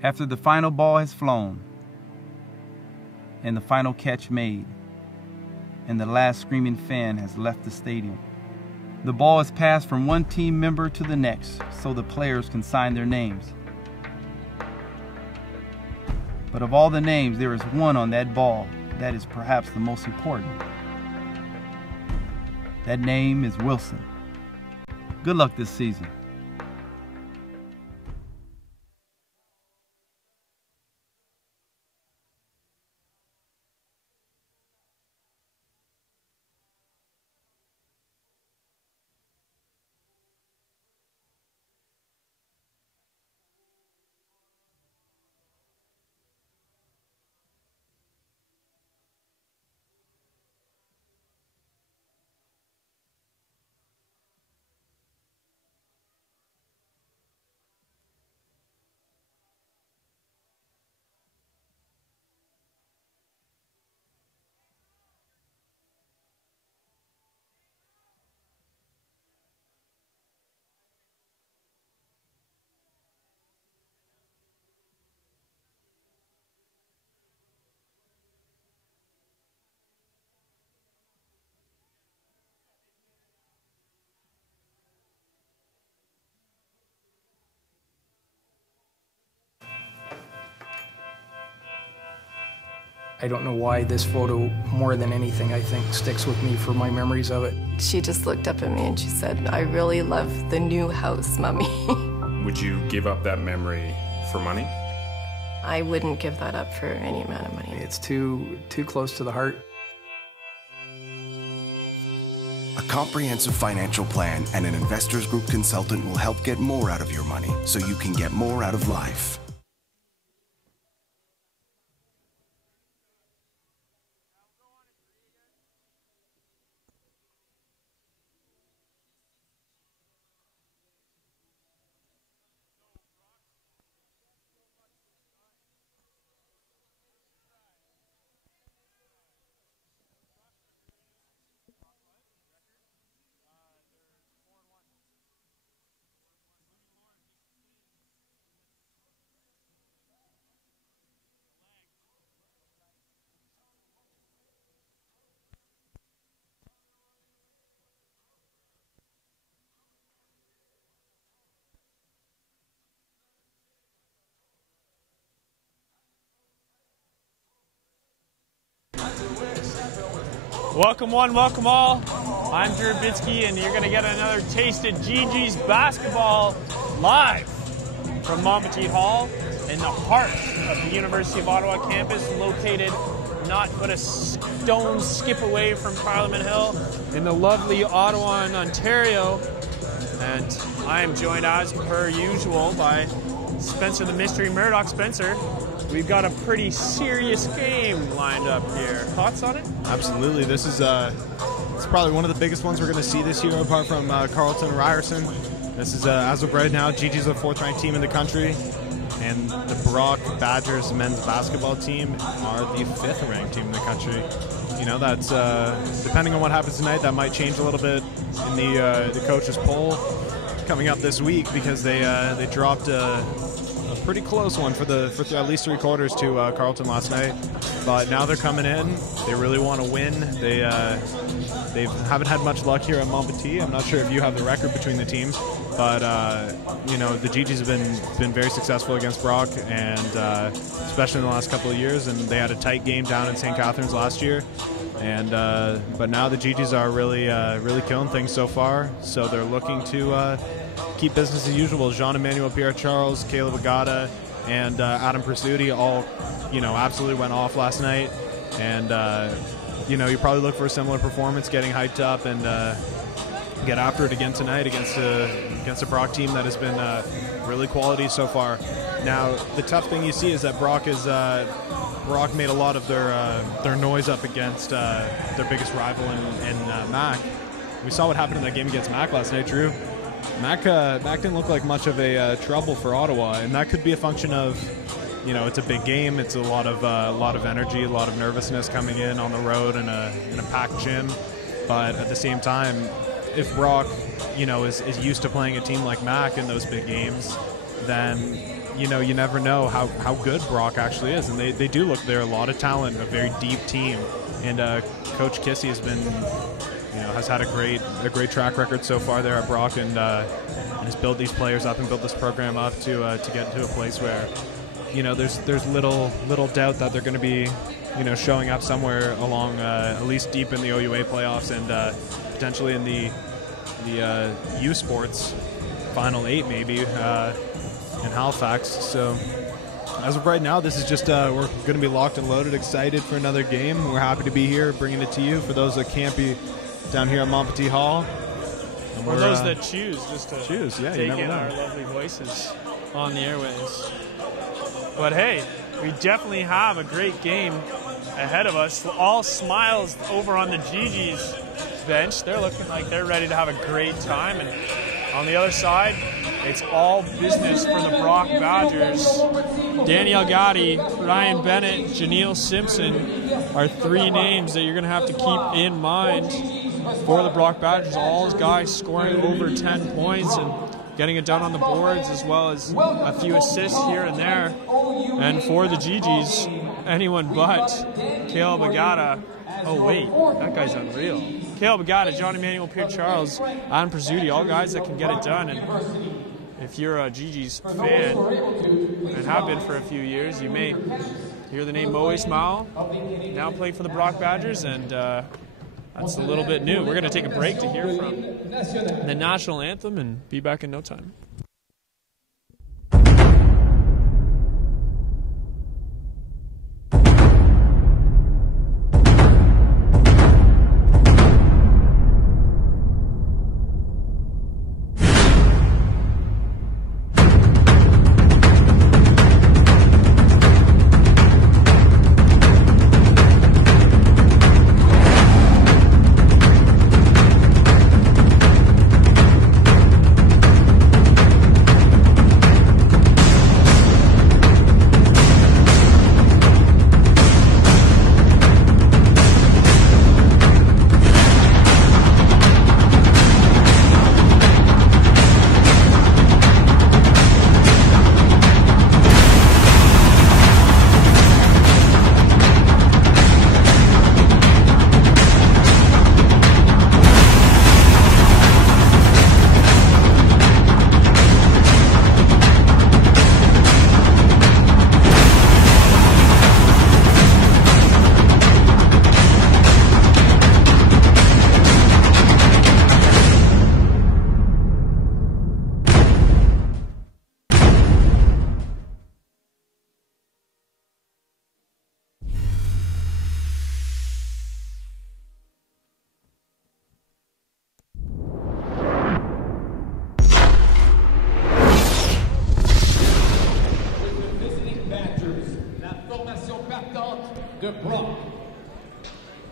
After the final ball has flown, and the final catch made, and the last screaming fan has left the stadium, the ball is passed from one team member to the next so the players can sign their names. But of all the names, there is one on that ball that is perhaps the most important. That name is Wilson. Good luck this season. I don't know why this photo, more than anything, I think, sticks with me for my memories of it. She just looked up at me and she said, "I really love the new house, Mommy." Would you give up that memory for money? I wouldn't give that up for any amount of money. It's too close to the heart. A comprehensive financial plan and an Investors Group consultant will help get more out of your money so you can get more out of life. Welcome one, welcome all. I'm Drew Bitsky, and you're going to get another taste of Gee Gees basketball live from Montpetit Hall in the heart of the University of Ottawa campus, located not but a stone's skip away from Parliament Hill in the lovely Ottawa in Ontario. And I am joined, as per usual, by Spencer the Mystery Murdoch. Spencer, we've got a pretty serious game lined up here. Thoughts on it? Absolutely. This is it's probably one of the biggest ones we're going to see this year, apart from Carleton and Ryerson. This is, as of right now, Gee Gees are the 4th-ranked team in the country, and the Brock Badgers men's basketball team are the 5th-ranked team in the country. You know, that's depending on what happens tonight, that might change a little bit in the coaches' poll coming up this week, because they dropped a pretty close one for at least 3 quarters to Carleton last night. But now they're coming in. They really want to win. They haven't had much luck here at Montpetit. I'm not sure if you have the record between the teams, but you know, the Gee Gees have been very successful against Brock, and especially in the last couple of years. And they had a tight game down in St. Catharines last year. And but now the Gee Gees are really killing things so far. So they're looking to keep business as usual. Jean-Emmanuel Pierre-Charles, Caleb Agata, and Adam Pursuti all, you know, absolutely went off last night. And you know, you probably look for a similar performance, getting hyped up, and get after it again tonight against a Brock team that has been really quality so far. Now, the tough thing you see is that Brock made a lot of their noise up against their biggest rival in Mac. We saw what happened in that game against Mac last night, Drew. Mac didn't look like much of a trouble for Ottawa, and that could be a function of, you know, it's a big game. It's a lot of energy, a lot of nervousness coming in on the road in a packed gym. But at the same time, if Brock, you know, is used to playing a team like Mac in those big games, then, you never know how good Brock actually is, and they do look, they're a lot of talent, a very deep team, and Coach Kissy has been, has had a great track record so far there at Brock, and has built these players up and built this program up to get to a place where, there's little doubt that they're going to be, showing up somewhere along at least deep in the OUA playoffs and potentially in the U Sports Final 8 maybe in Halifax. So as of right now, this is just we're going to be locked and loaded, excited for another game. We're happy to be here, bringing it to you for those that can't be down here at Montpetit Hall. Or those that choose just to take in know. our lovely voices on the airways. But hey, we definitely have a great game ahead of us. All smiles over on the Gee Gees bench. They're looking like they're ready to have a great time. And on the other side, it's all business for the Brock Badgers. Danielle Gotti, Ryan Bennett, Janelle Simpson are three names that you're going to have to keep in mind for the Brock Badgers. All guys scoring over 10 points and getting it done on the boards, as well as a few assists here and there. And for the Gee Gees, anyone but Caleb Agata. Oh wait, that guy's unreal. Caleb Agata, John Emmanuel Pierre-Charles, Adam Prizzuti, all guys that can get it done. And if you're a Gee Gees fan, and have been for a few years, you may hear the name Mo Ismail, now playing for the Brock Badgers, and that's a little bit new. We're going to take a break to hear from the national anthem and be back in no time.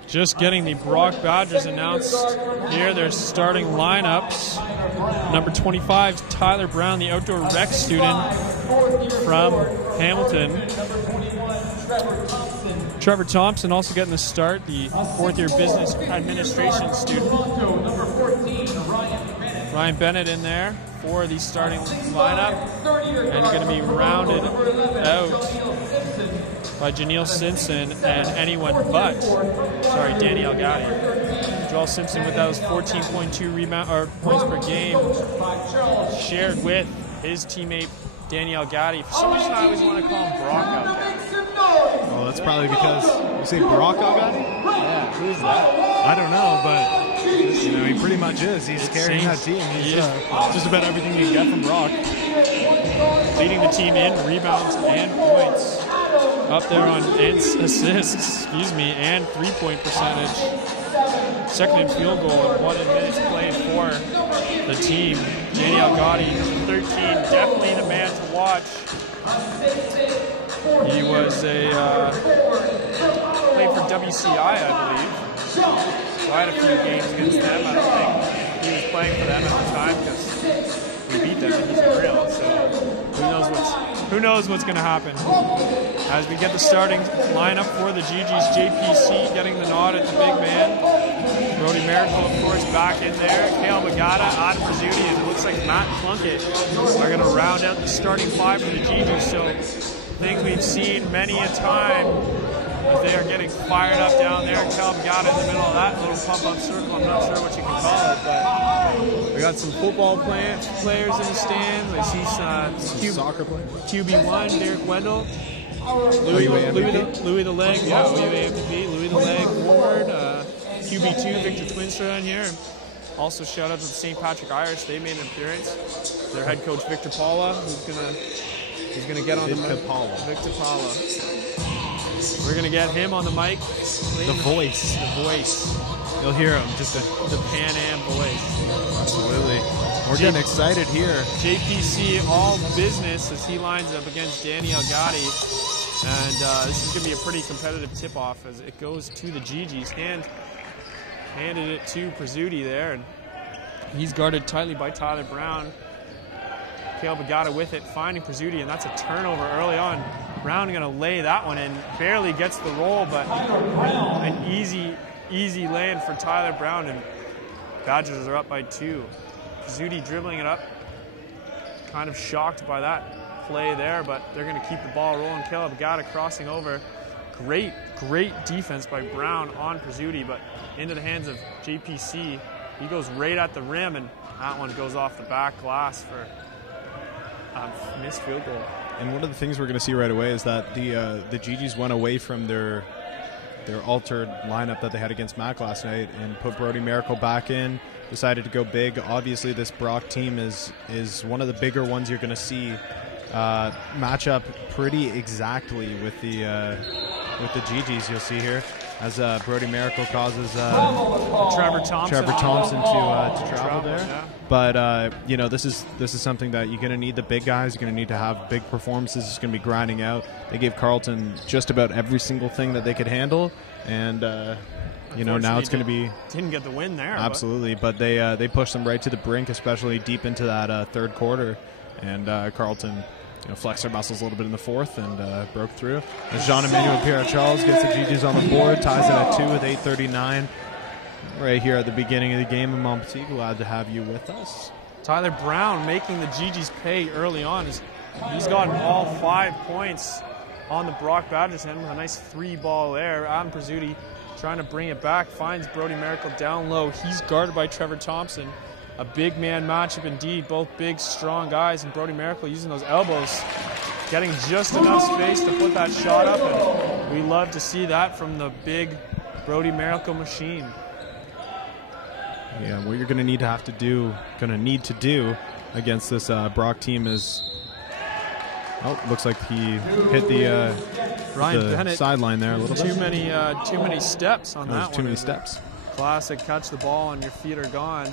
Just getting the Brock Badgers announced here. Their starting lineups. Number 25, Tyler Brown, the outdoor rec student from Hamilton. Trevor Thompson also getting the start, the fourth-year business administration student. Ryan Bennett in there for the starting lineup. And going to be rounded out by Janelle Simpson and anyone but, Danielle Gotti. Joel Simpson with those 14.2 points per game, shared with his teammate Danielle Gotti. For some reason, I always want to call him Brock Gotti. Well, that's probably because you say Brock Gotti. Yeah, who's that? I don't know, but he pretty much is. He's carrying that team. He's just about everything you get from Brock. Leading the team in rebounds and points. Up there on assists, and three-point percentage. Second in field goal and 1 in minutes played for the team. Danielle Gotti, 13, definitely the man to watch. He was played for WCI, I believe. So I had a few games against them. I don't think he was playing for them at the time because we beat them and he's unreal. So who knows what's going to happen. As we get the starting lineup for the Gee Gees, JPC getting the nod at the big man. Brody Miracle, of course, back in there. Kale Bagata, Adam Pizzuti, and it looks like Matt Plunkett are going to round out the starting five for the Gee Gees. So I think we've seen many a time as they are getting fired up down there. Kale Bagata in the middle of that little pump-up circle. I'm not sure what you can call it, but we got some football players in the stands. I see some soccer players. QB1, Derek Wendell. Louis the Leg, yeah, OUA MVP, Louis the Leg Ward, QB2, Victor Twinstra in here. Also shout out to the St. Patrick Irish, they made an appearance. Their head coach Victor Paula, who's gonna get on Victor the mic. Paula. Victor Paula. We're gonna get him on the mic. The voice. You'll hear him, just the Pan Am voice. absolutely. We're getting excited here. JPC all business as he lines up against Danny Elgatti. And this is going to be a pretty competitive tip-off as it goes to the Gee Gees. Handed it to Pizzuti there, and he's guarded tightly by Tyler Brown. Kale Bagata with it, finding Pizzuti, and that's a turnover early on. Brown going to lay that one in, barely gets the roll, but an easy land for Tyler Brown, and Badgers are up by 2. Pizzuti dribbling it up, kind of shocked by that play there, but they're going to keep the ball rolling. Kale Bagata crossing over. Great defense by Brown on Pizzuti, but into the hands of JPC. He goes right at the rim, and that one goes off the back glass for a missed field goal. And one of the things we're going to see right away is that the Gee Gees went away from their altered lineup that they had against Mac last night and put Brody Miracle back in. Decided to go big. Obviously, this Brock team is one of the bigger ones you're going to see match up pretty exactly with the Gee Gees. You'll see here as Brody Miracle causes Trevor Thompson to travel there. Yeah. But you know, this is something that you're going to need the big guys. You're going to need to have big performances. It's going to be grinding out. They gave Carleton just about every single thing that they could handle, and you know, now it's going to be didn't get the win there. Absolutely, but they pushed them right to the brink, especially deep into that third quarter, and Carleton, you know, flexed their muscles a little bit in the fourth and broke through. As Jean-Emmanuel Pierre-Charles gets the Gee Gees on the board, ties it at 2 with 8:39 right here at the beginning of the game in Montpetit. Glad to have you with us. Tyler Brown making the Gee Gees pay early on. He's gotten all 5 points on the Brock Badgers end with a nice 3-ball there. Adam Pizzuti trying to bring it back, finds Brody Miracle down low. He's guarded by Trevor Thompson. A big man matchup indeed, both big, strong guys, and Brody Miracle using those elbows, getting just enough space to put that shot up, and we love to see that from the big Brody Miracle machine. Yeah, what you're going to need to do against this Brock team is, oh, looks like he hit the sideline there a little bit. Too many steps on that one. Too many steps. Classic, catch the ball and your feet are gone.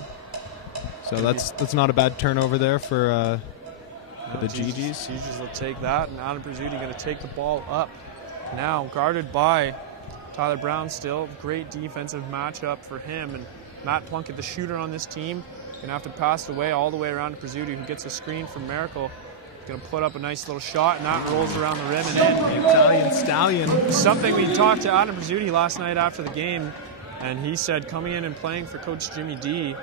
So that's not a bad turnover there for the Gee Gees. Gee Gees will take that, and Adam Pizzuti going to take the ball up. Now guarded by Tyler Brown still. Great defensive matchup for him, and Matt Plunkett, the shooter on this team, going to have to pass it away all the way around to Pizzuti, who gets a screen from Miracle. Going to put up a nice little shot, and that rolls around the rim and in. The Italian Stallion. Something we talked to Adam Pizzuti last night after the game, and he said coming in and playing for Coach Jimmy D,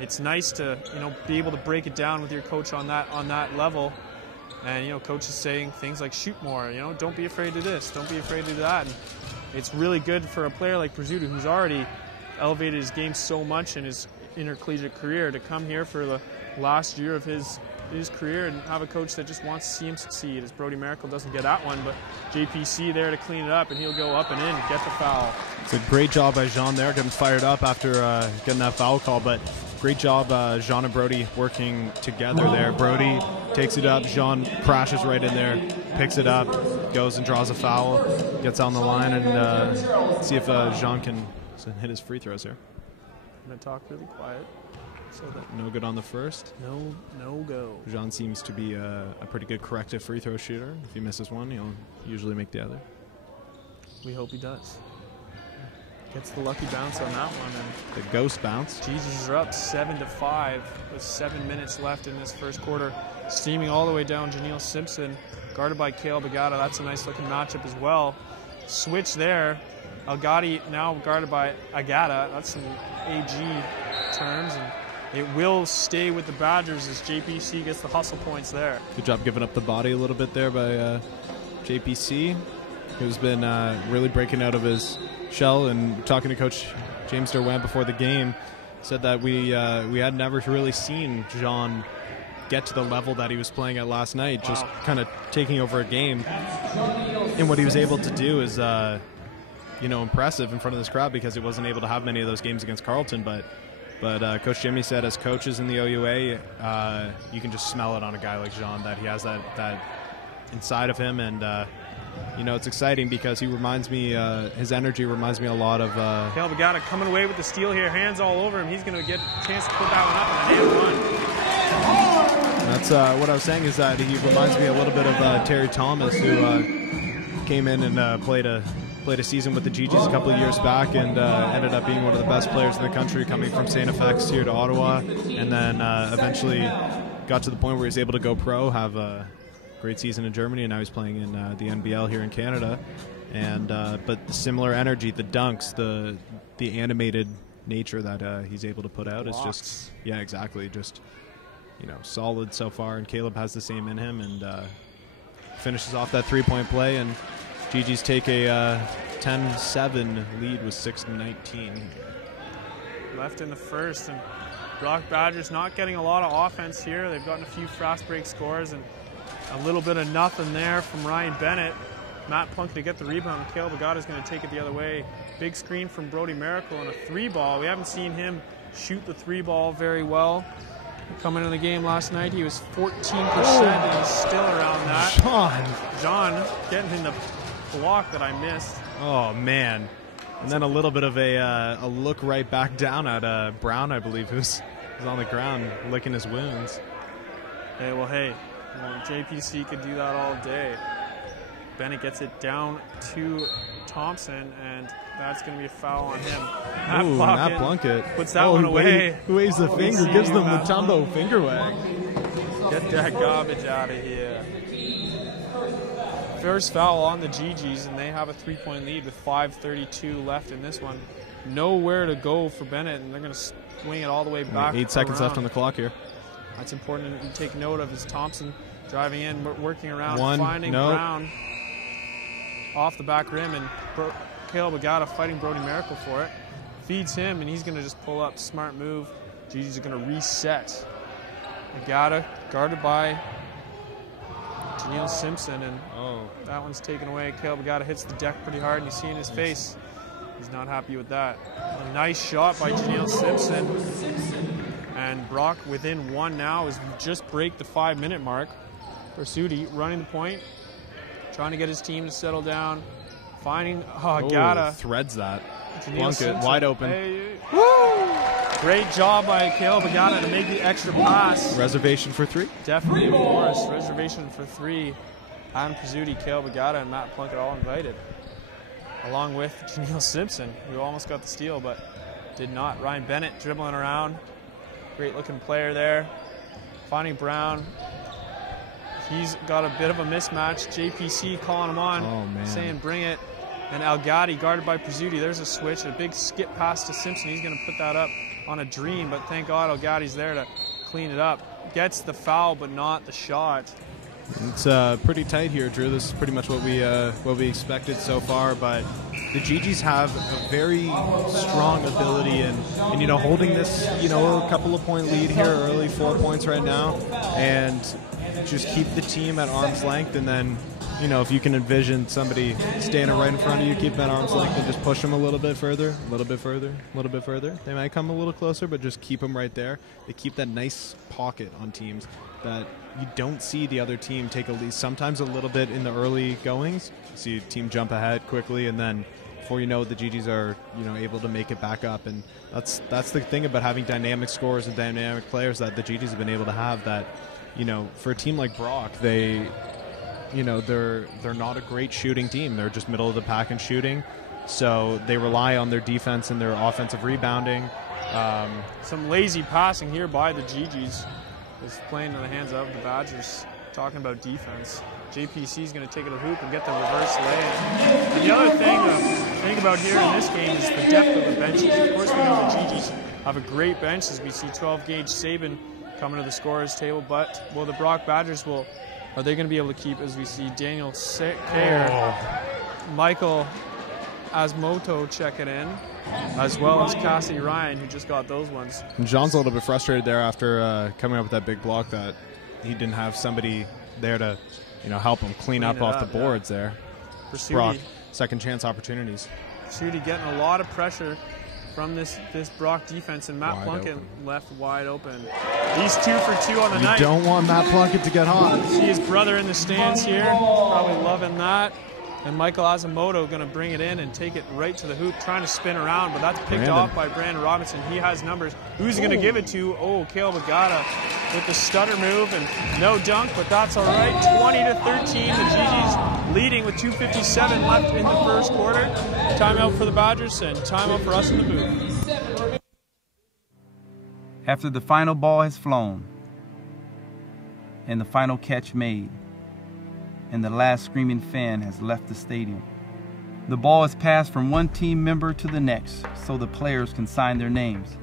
it's nice to, you know, be able to break it down with your coach on that level. And, you know, coach is saying things like shoot more, you know, don't be afraid to this, don't be afraid to that. And it's really good for a player like Pizzuti, who's already elevated his game so much in his intercollegiate career, to come here for the last year of his career and have a coach that just wants to see him succeed. As Brody Miracle doesn't get that one, but JPC there to clean it up, and he'll go up and in and get the foul. It's a great job by Jean there, getting fired up after getting that foul call, but great job Jean and Brody working together there. Brody takes it up, Jean crashes right in there, picks it up, goes and draws a foul, gets on the line, and see if Jean can hit his free throws here. I'm going to talk really quiet. So that no good on the first. No go. Jean seems to be a pretty good corrective free throw shooter. If he misses one, he'll usually make the other. We hope he does. Gets the lucky bounce on that one. And the ghost bounce. Gee Gees are up 7-5 with 7 minutes left in this first quarter. Steaming all the way down, Janelle Simpson, guarded by Kale Bagata. That's a nice looking matchup as well. Switch there. Elgadi now guarded by Agata. That's some AG terms, and it will stay with the Badgers as JPC gets the hustle points there. Good job giving up the body a little bit there by JPC, who's been really breaking out of his shell. And talking to Coach James Derwent before the game, said that we had never really seen Jean get to the level that he was playing at last night, just kind of taking over a game. And what he was able to do is impressive in front of this crowd, because he wasn't able to have many of those games against Carleton. But Coach Jimmy said, as coaches in the OUA, you can just smell it on a guy like Jean, that he has that inside of him. And it's exciting because he reminds me, his energy reminds me a lot of Caleb Agata coming away with the steal here, hands all over him. He's going to get a chance to put that one up and a hand one. That's what I was saying, is that he reminds me a little bit of Terry Thomas, who came in and played a season with the Gee Gees a couple of years back, and ended up being one of the best players in the country, coming from St. FX here to Ottawa, and then eventually got to the point where he was able to go pro, have a great season in Germany, and now he's playing in the NBL here in Canada. And but similar energy, the dunks, the animated nature that he's able to put out is just, yeah, exactly, just solid so far. And Caleb has the same in him, and finishes off that three-point play, and Gee Gees take a 10-7 lead with 6:19. Left in the first, and Brock Badgers not getting a lot of offense here. They've gotten a few fast break scores and a little bit of nothing there from Ryan Bennett. Matt Plunk to get the rebound. Caleb Agata is going to take it the other way. Big screen from Brody Miracle and a three ball. We haven't seen him shoot the three ball very well. Coming into the game last night, he was 14%, and he's still around that. John getting in the block that I missed. Oh, man. And then a little bit of a look right back down at Brown, I believe, who's on the ground licking his wounds. Hey, JPC could do that all day. Bennett gets it down to Thompson, and that's going to be a foul on him. Matt Plunkett puts that one away. Waves the finger, gives them the Tumbo finger wag. Get that garbage out of here. First foul on the Gee Gees, and they have a three-point lead with 5:32 left in this one. Nowhere to go for Bennett, and they're going to swing it all the way back. 8 seconds left on the clock here. That's important to take note of, as Thompson driving in, working around, finding Brown off the back rim, and Caleb Agata fighting Brody Miracle for it. Feeds him, and he's going to just pull up. Smart move. Gee Gees are going to reset. Agata guarded by Janelle Simpson, and that one's taken away. Caleb Agata hits the deck pretty hard, and you see in his face he's not happy with that. A nice shot by Janelle Simpson. And Brock within one now, is just break the 5-minute mark. Pursuti running the point, trying to get his team to settle down, finding Agata. Threads that. Plunkett wide open. Great job by Caleb Agata to make the extra pass. Reservation for three? Definitely, of course. Reservation for three. Adam Pizzuti, Caleb Agata, and Matt Plunkett all invited, along with Janelle Simpson, who almost got the steal but did not. Ryan Bennett dribbling around. Great looking player there. Finding Brown. He's got a bit of a mismatch. JPC calling him on, saying bring it. And Elgadi guarded by Pizzuti. There's a switch, a big skip pass to Simpson. He's going to put that up on a dream, but thank God Elgadi's there to clean it up. Gets the foul, but not the shot. It's pretty tight here, Drew. This is pretty much what we expected so far, but the Gee Gees have a very strong ability in holding this, a couple of point lead here early, 4 points right now, and just keep the team at arm's length. And then, if you can envision somebody standing right in front of you, keep them at arm's length and just push them a little bit further, a little bit further, a little bit further. They might come a little closer, but just keep them right there. They keep that nice pocket on teams that you don't see the other team take a lead. Sometimes a little bit in the early goings, you see a team jump ahead quickly, and then before you know it, the Gee Gees are able to make it back up. And that's the thing about having dynamic scorers and dynamic players that the Gee Gees have been able to have. That for a team like Brock, they're not a great shooting team. They're just middle of the pack in shooting, so they rely on their defense and their offensive rebounding. Some lazy passing here by the Gee Gees is playing in the hands of the Badgers. Talking about defense, JPC is going to take it to the hoop and get the reverse lay. And the other thing to think about here in this game is the depth of the benches. Of course, we know the Gee Gees have a great bench as we see 12-gauge Sabin coming to the scorer's table, but will the Brock Badgers are they going to be able to keep, as we see Daniel Kerr, Michael Asmoto checking in, as well as Cassie Ryan, who just got those ones. And John's a little bit frustrated there after coming up with that big block that he didn't have somebody there to, help him clean up off the boards there. Brock, second chance opportunities. Pursuti getting a lot of pressure from this Brock defense, and Matt Plunkett left wide open. He's 2 for 2 on the night. You don't want Matt Plunkett to get hot. See his brother in the stands here. Probably loving that. And Michael Asamoto going to bring it in and take it right to the hoop, trying to spin around, but that's picked off by Brandon Robinson. He has numbers. Who's he going to give it to? Oh, Caleb Agata with the stutter move, and no dunk, but that's all right. 20-13, the Gee Gees leading with 2:57 left in the first quarter. Timeout for the Badgers and timeout for us in the booth. After the final ball has flown and the final catch made, and the last screaming fan has left the stadium, the ball is passed from one team member to the next so the players can sign their names.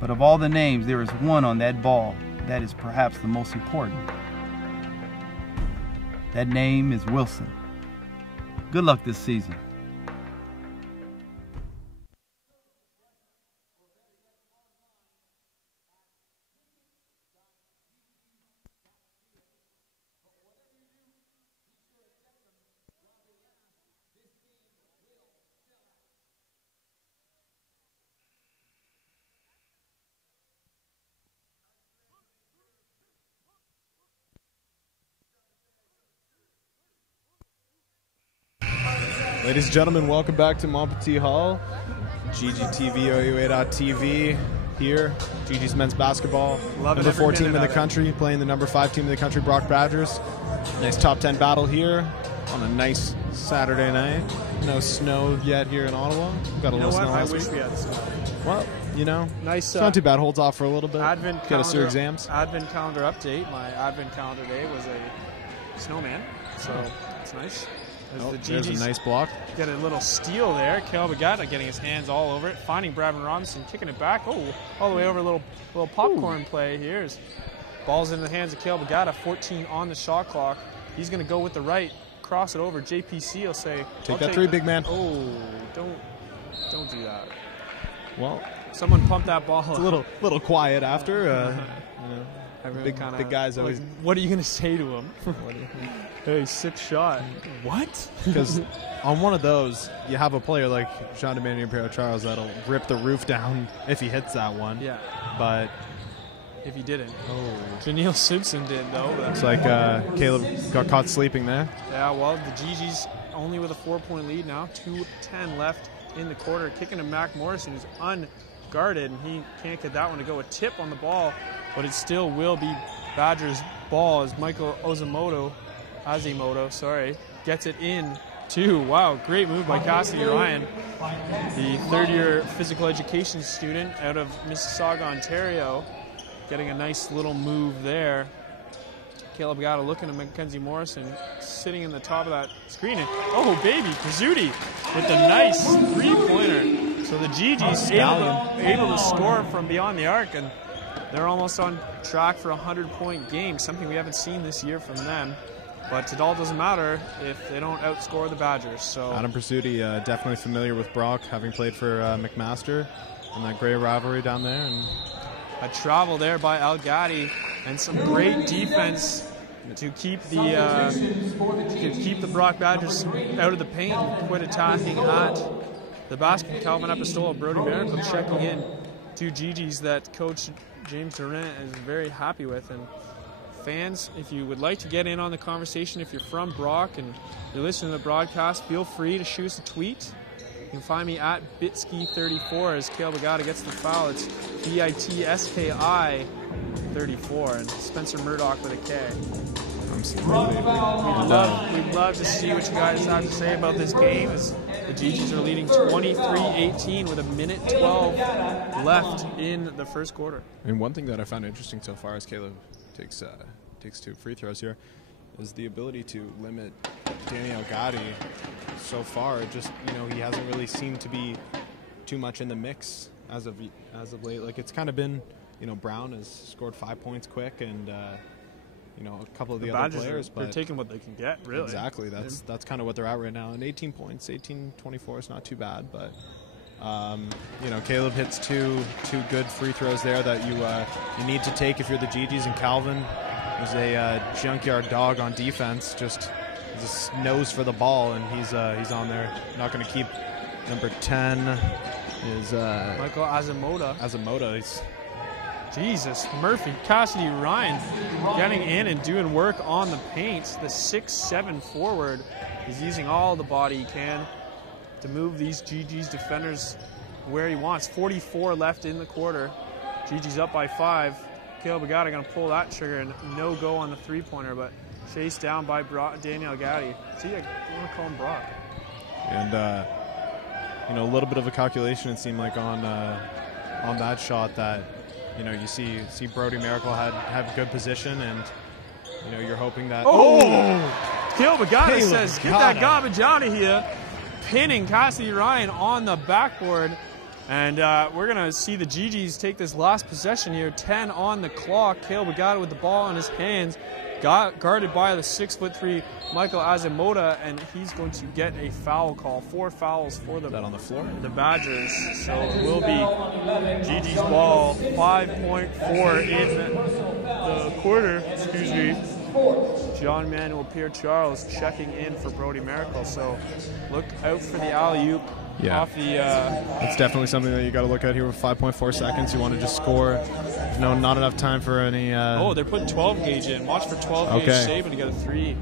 But of all the names, there is one on that ball that is perhaps the most important. That name is Wilson. Good luck this season. Ladies and gentlemen, welcome back to Montpetit Hall. GGTV, OUA.TV here. Gee Gees men's basketball. Number 4 team in the country, playing the number 5 team in the country, Brock Badgers. Nice top 10 battle here on a nice Saturday night. No snow yet here in Ottawa. We've got a little snow last week. I wish we had snow. Well, nice. It's not too bad. Holds off for a little bit. Advent Get us through exams. Advent calendar update. My Advent calendar day was a snowman, so it's nice. There's a nice block. Get a little steal there. Caleb Agata getting his hands all over it, finding Bradman Robinson, kicking it back. Oh, all the way over, a little popcorn play here. Ball's in the hands of Caleb Agata, 14 on the shot clock. He's going to go with the right, cross it over. JPC will say, Take that three, big man. Oh, don't do that. Well, someone pumped that ball. It's a little quiet after. Big guys always. What are you going to say to him? Hey, sick shot. What? Because on one of those, you have a player like Jean-Domingue Perot-Charles that'll rip the roof down if he hits that one. Yeah. But if he didn't. Janelle Simpson did, though. Looks like Caleb got caught sleeping there. Yeah, well, the Gee Gees only with a 4-point lead now. 2:10 left in the quarter. Kicking to Mac Morrison, who's unguarded, and he can't get that one to go. A tip on the ball, but it still will be Badgers' ball as Michael Asamoto, gets it in too. Wow, great move by Cassidy Ryan, the third-year physical education student out of Mississauga, Ontario, getting a nice little move there. Caleb Agata looking at Mackenzie Morrison, sitting in the top of that screen. And, oh, baby, Pursuti with the nice three-pointer. So the Gee Gees able to score from beyond the arc, and they're almost on track for a 100-point game, something we haven't seen this year from them. But it all doesn't matter if they don't outscore the Badgers. So Adam Pursuti, definitely familiar with Brock, having played for McMaster in that great rivalry down there. And a travel there by Al Gatti, and some great defense to keep the Brock Badgers out of the paint and quit attacking at the basket. Calvin Epistola, Brody Miracle checking in to Gee Gees that Coach James Durant is very happy with. And fans, if you would like to get in on the conversation, if you're from Brock and you're listening to the broadcast, feel free to shoot us a tweet. You can find me at Bitski34 as Caleb Agata gets the foul. It's BITSKI 34, and Spencer Murdoch with a K. We'd love to see what you guys have to say about this game as the Gee Gees are leading 23-18 with 1:12 left in the first quarter. And one thing that I found interesting so far is Caleb takes takes 2 free throws here, is the ability to limit Daniel Gatti so far. Just, he hasn't really seemed to be too much in the mix as of late. Like, it's kind of been, Brown has scored 5 points quick, and a couple of the other players, they're taking what they can get, really. Exactly. That's kind of what they're at right now. And 18 points, 18-24 is not too bad, but Caleb hits two good free throws there that you need to take if you're the Gee Gees, and Calvin is a junkyard dog on defense. Just nose for the ball, and he's on there. Not going to keep. Number 10 is Michael Azamoda. Jesus, Murphy, Cassidy Ryan getting in and doing work on the paint. The 6'7" forward is using all the body he can to move these Gee Gees defenders where he wants. 44 left in the quarter. Gee Gees up by 5. Caleb Agati going to pull that trigger, and no go on the three-pointer, but chased down by Daniel Gatti. See, I want to call him Brock. And a little bit of a calculation, it seemed like, on that shot that you see Brody Miracle have good position, and you're hoping that Caleb Agati says, get that garbage out of here, pinning Cassidy Ryan on the backboard. And we're going to see the Gee Gees take this last possession here. 10 on the clock. Caleb Agati with the ball in his hands, guarded by the 6'3" Michael Azamoda, and he's going to get a foul call. 4 fouls for the Badgers. So it will be Gee Gees ball. 5.4 in the quarter. Excuse me. John Manuel Pierre-Charles checking in for Brody Miracle. So look out for the alley-oop. Yeah, off the. It's definitely something that you got to look at here with 5.4 seconds. You want to just score. Not enough time for any. They're putting 12 gauge in. Watch for 12 gauge saving to get a 3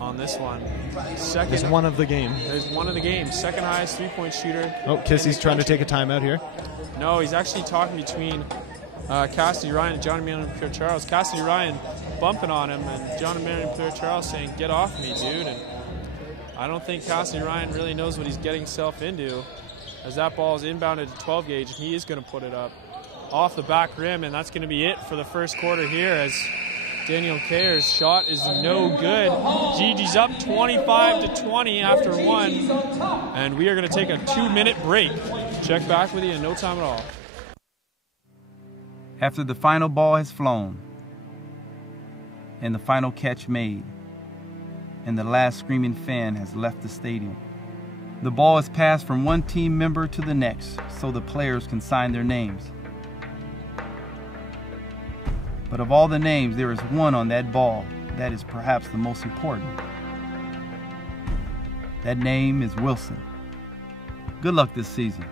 on this one. There's one of the game. There's one of the game. Second highest 3-point shooter. Oh, Kissy's trying to take a timeout here. No, he's actually talking between Cassidy Ryan and John Manuel Pierre-Charles. Cassidy Ryan bumping on him, and John Manuel Pierre-Charles saying, "Get off me, dude." And I don't think Cassidy Ryan really knows what he's getting himself into, as that ball is inbounded to 12 gauge, and he is going to put it up off the back rim, and that's going to be it for the first quarter here, as Daniel Kerr's shot is no good. Gee Gees up 25-20 after 1, and we are going to take a 2-minute break. Check back with you in no time at all. After the final ball has flown, and the final catch made, and the last screaming fan has left the stadium, the ball is passed from one team member to the next so the players can sign their names. But of all the names, there is one on that ball that is perhaps the most important. That name is Wilson. Good luck this season.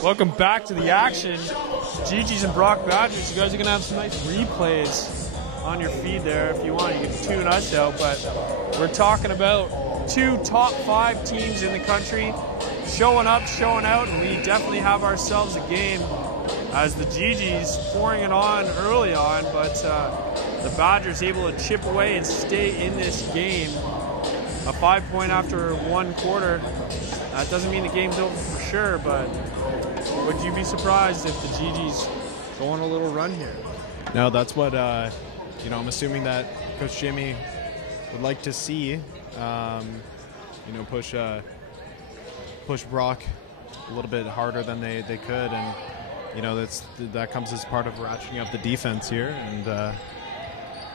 Welcome back to the action. Gee Gees and Brock Badgers. You guys are going to have some nice replays on your feed there. If you want, you can tune us out. But we're talking about 2 top 5 teams in the country showing up, showing out, and we definitely have ourselves a game as the Gee Gees pouring it on early on, but the Badgers able to chip away and stay in this game. A 5-point after 1 quarter. That doesn't mean the game's over for sure, but would you be surprised if the Gee Gees go on a little run here? No, that's what I'm assuming that Coach Jimmy would like to see. Push Brock a little bit harder than they could, and that comes as part of ratcheting up the defense here. And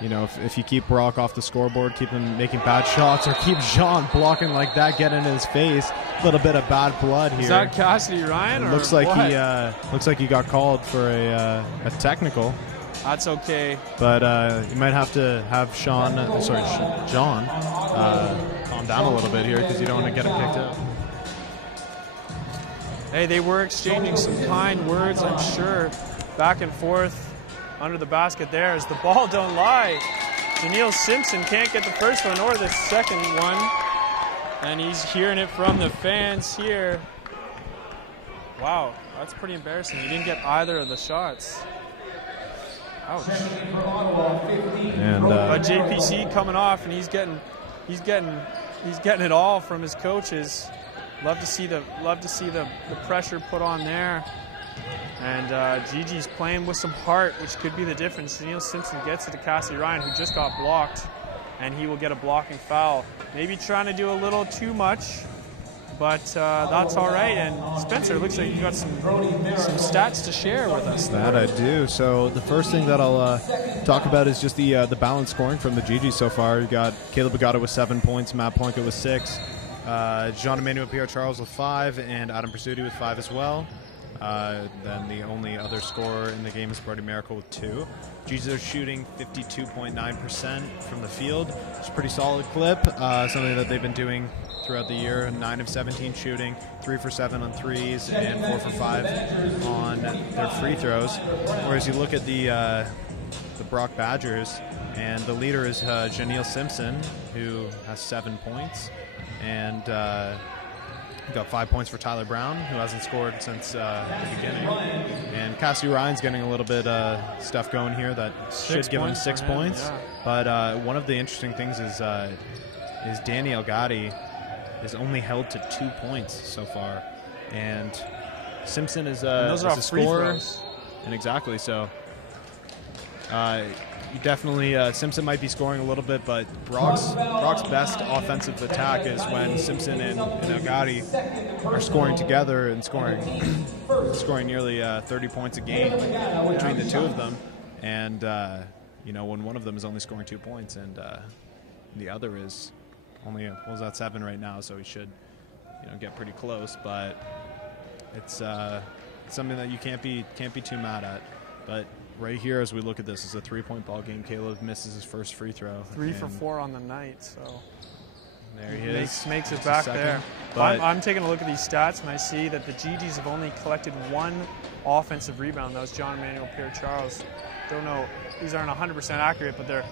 if you keep Brock off the scoreboard, keep him making bad shots, or keep Jean blocking like that, get in his face, a little bit of bad blood here. Is that Cassidy Ryan? Looks like he got called for a technical. That's okay. But you might have to have John calm down a little bit here because you don't want to get him kicked out. Hey, they were exchanging some kind words, I'm sure, back and forth under the basket there as the ball don't lie. Janelle Simpson can't get the first one or the second one. And he's hearing it from the fans here. Wow, that's pretty embarrassing. He didn't get either of the shots. Ouch. And but JPC coming off, and he's getting it all from his coaches. Love to see the pressure put on there. And Gee Gee's playing with some heart, which could be the difference. Janelle Simpson gets it to Cassie Ryan, who just got blocked, and he will get a blocking foul. Maybe trying to do a little too much, but that's all right. And Spencer, looks like you got some stats to share with us. That I do. So the first thing that I'll talk about is just the balanced scoring from the Gee Gees so far. You got Caleb Agata with 7 points, Matt Poinka with 6, Jean-Emmanuel Pierre-Charles with 5, and Adam Pursuti with 5 as well. Then the only other scorer in the game is Brody Miracle with 2. Gee Gees are shooting 52.9% from the field. It's a pretty solid clip, something that they've been doing throughout the year. 9 of 17 shooting, 3 for 7 on threes, and 4 for 5 on their free throws. Whereas you look at the Brock Badgers, and the leader is Janelle Simpson, who has 7 points, and got 5 points for Tyler Brown, who hasn't scored since the beginning. And Cassie Ryan's getting a little bit stuff going here that should give him 6 points. Yeah. But one of the interesting things is Danny Elgadi is only held to 2 points so far. And Simpson is those are a free scorer. throws. And exactly, so you definitely, Simpson might be scoring a little bit, but Brock's best offensive attack is when Simpson and Elgadi are scoring together and scoring nearly 30 points a game between the two of them. And, when one of them is only scoring 2 points and the other is only, at 7 right now, so he should, get pretty close. But it's something that you can't be too mad at. But right here, as we look at this, is a 3-point ball game. Caleb misses his first free throw. 3 for 4 on the night, so there he is. Makes it back there. But I'm taking a look at these stats, and I see that the Gee Gees have only collected 1 offensive rebound. That was John Emmanuel Pierre-Charles. Don't know, these aren't 100% accurate, but they're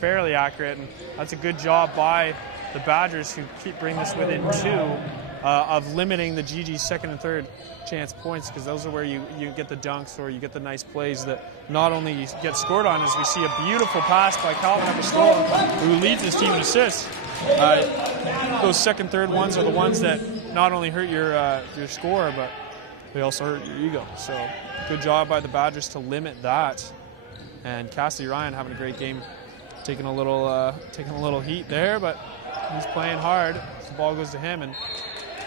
fairly accurate, and that's a good job by the Badgers, who bring this within 2 of limiting the Gee Gees' second and third chance points, because those are where you get the dunks or you get the nice plays that not only get scored on, as we see a beautiful pass by Calvin Epistola, who leads his team in assists. Those second, third ones are the ones that not only hurt your score, but they also hurt your ego. So good job by the Badgers to limit that. And Cassie Ryan having a great game, taking a little heat there, but he's playing hard. The ball goes to him, and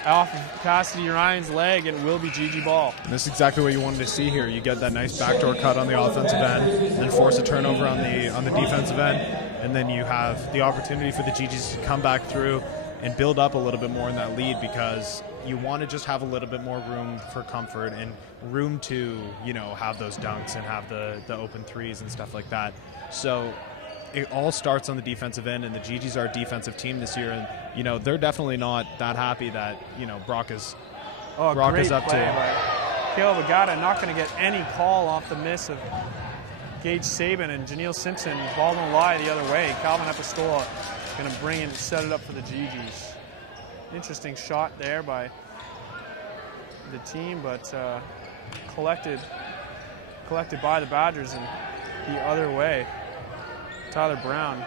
off of Cassidy Ryan's leg, it will be Gee Gee ball. And this is exactly what you wanted to see here. You get that nice backdoor cut on the offensive end, and then force a turnover on the defensive end, and then you have the opportunity for the Gee Gees to come back through and build up a little bit more in that lead, because you want to just have a little bit more room for comfort and room to, have those dunks and have the open threes and stuff like that. So it all starts on the defensive end, and the Gee Gees are a defensive team this year, and they're definitely not that happy that Brock is up to. Caleb Agata not going to get any call off the miss of Gage Saban, and Janelle Simpson, ball don't lie the other way. Calvin Epistola going to bring in and set it up for the Gee Gees. Interesting shot there by the team, but collected by the Badgers and the other way. Tyler Brown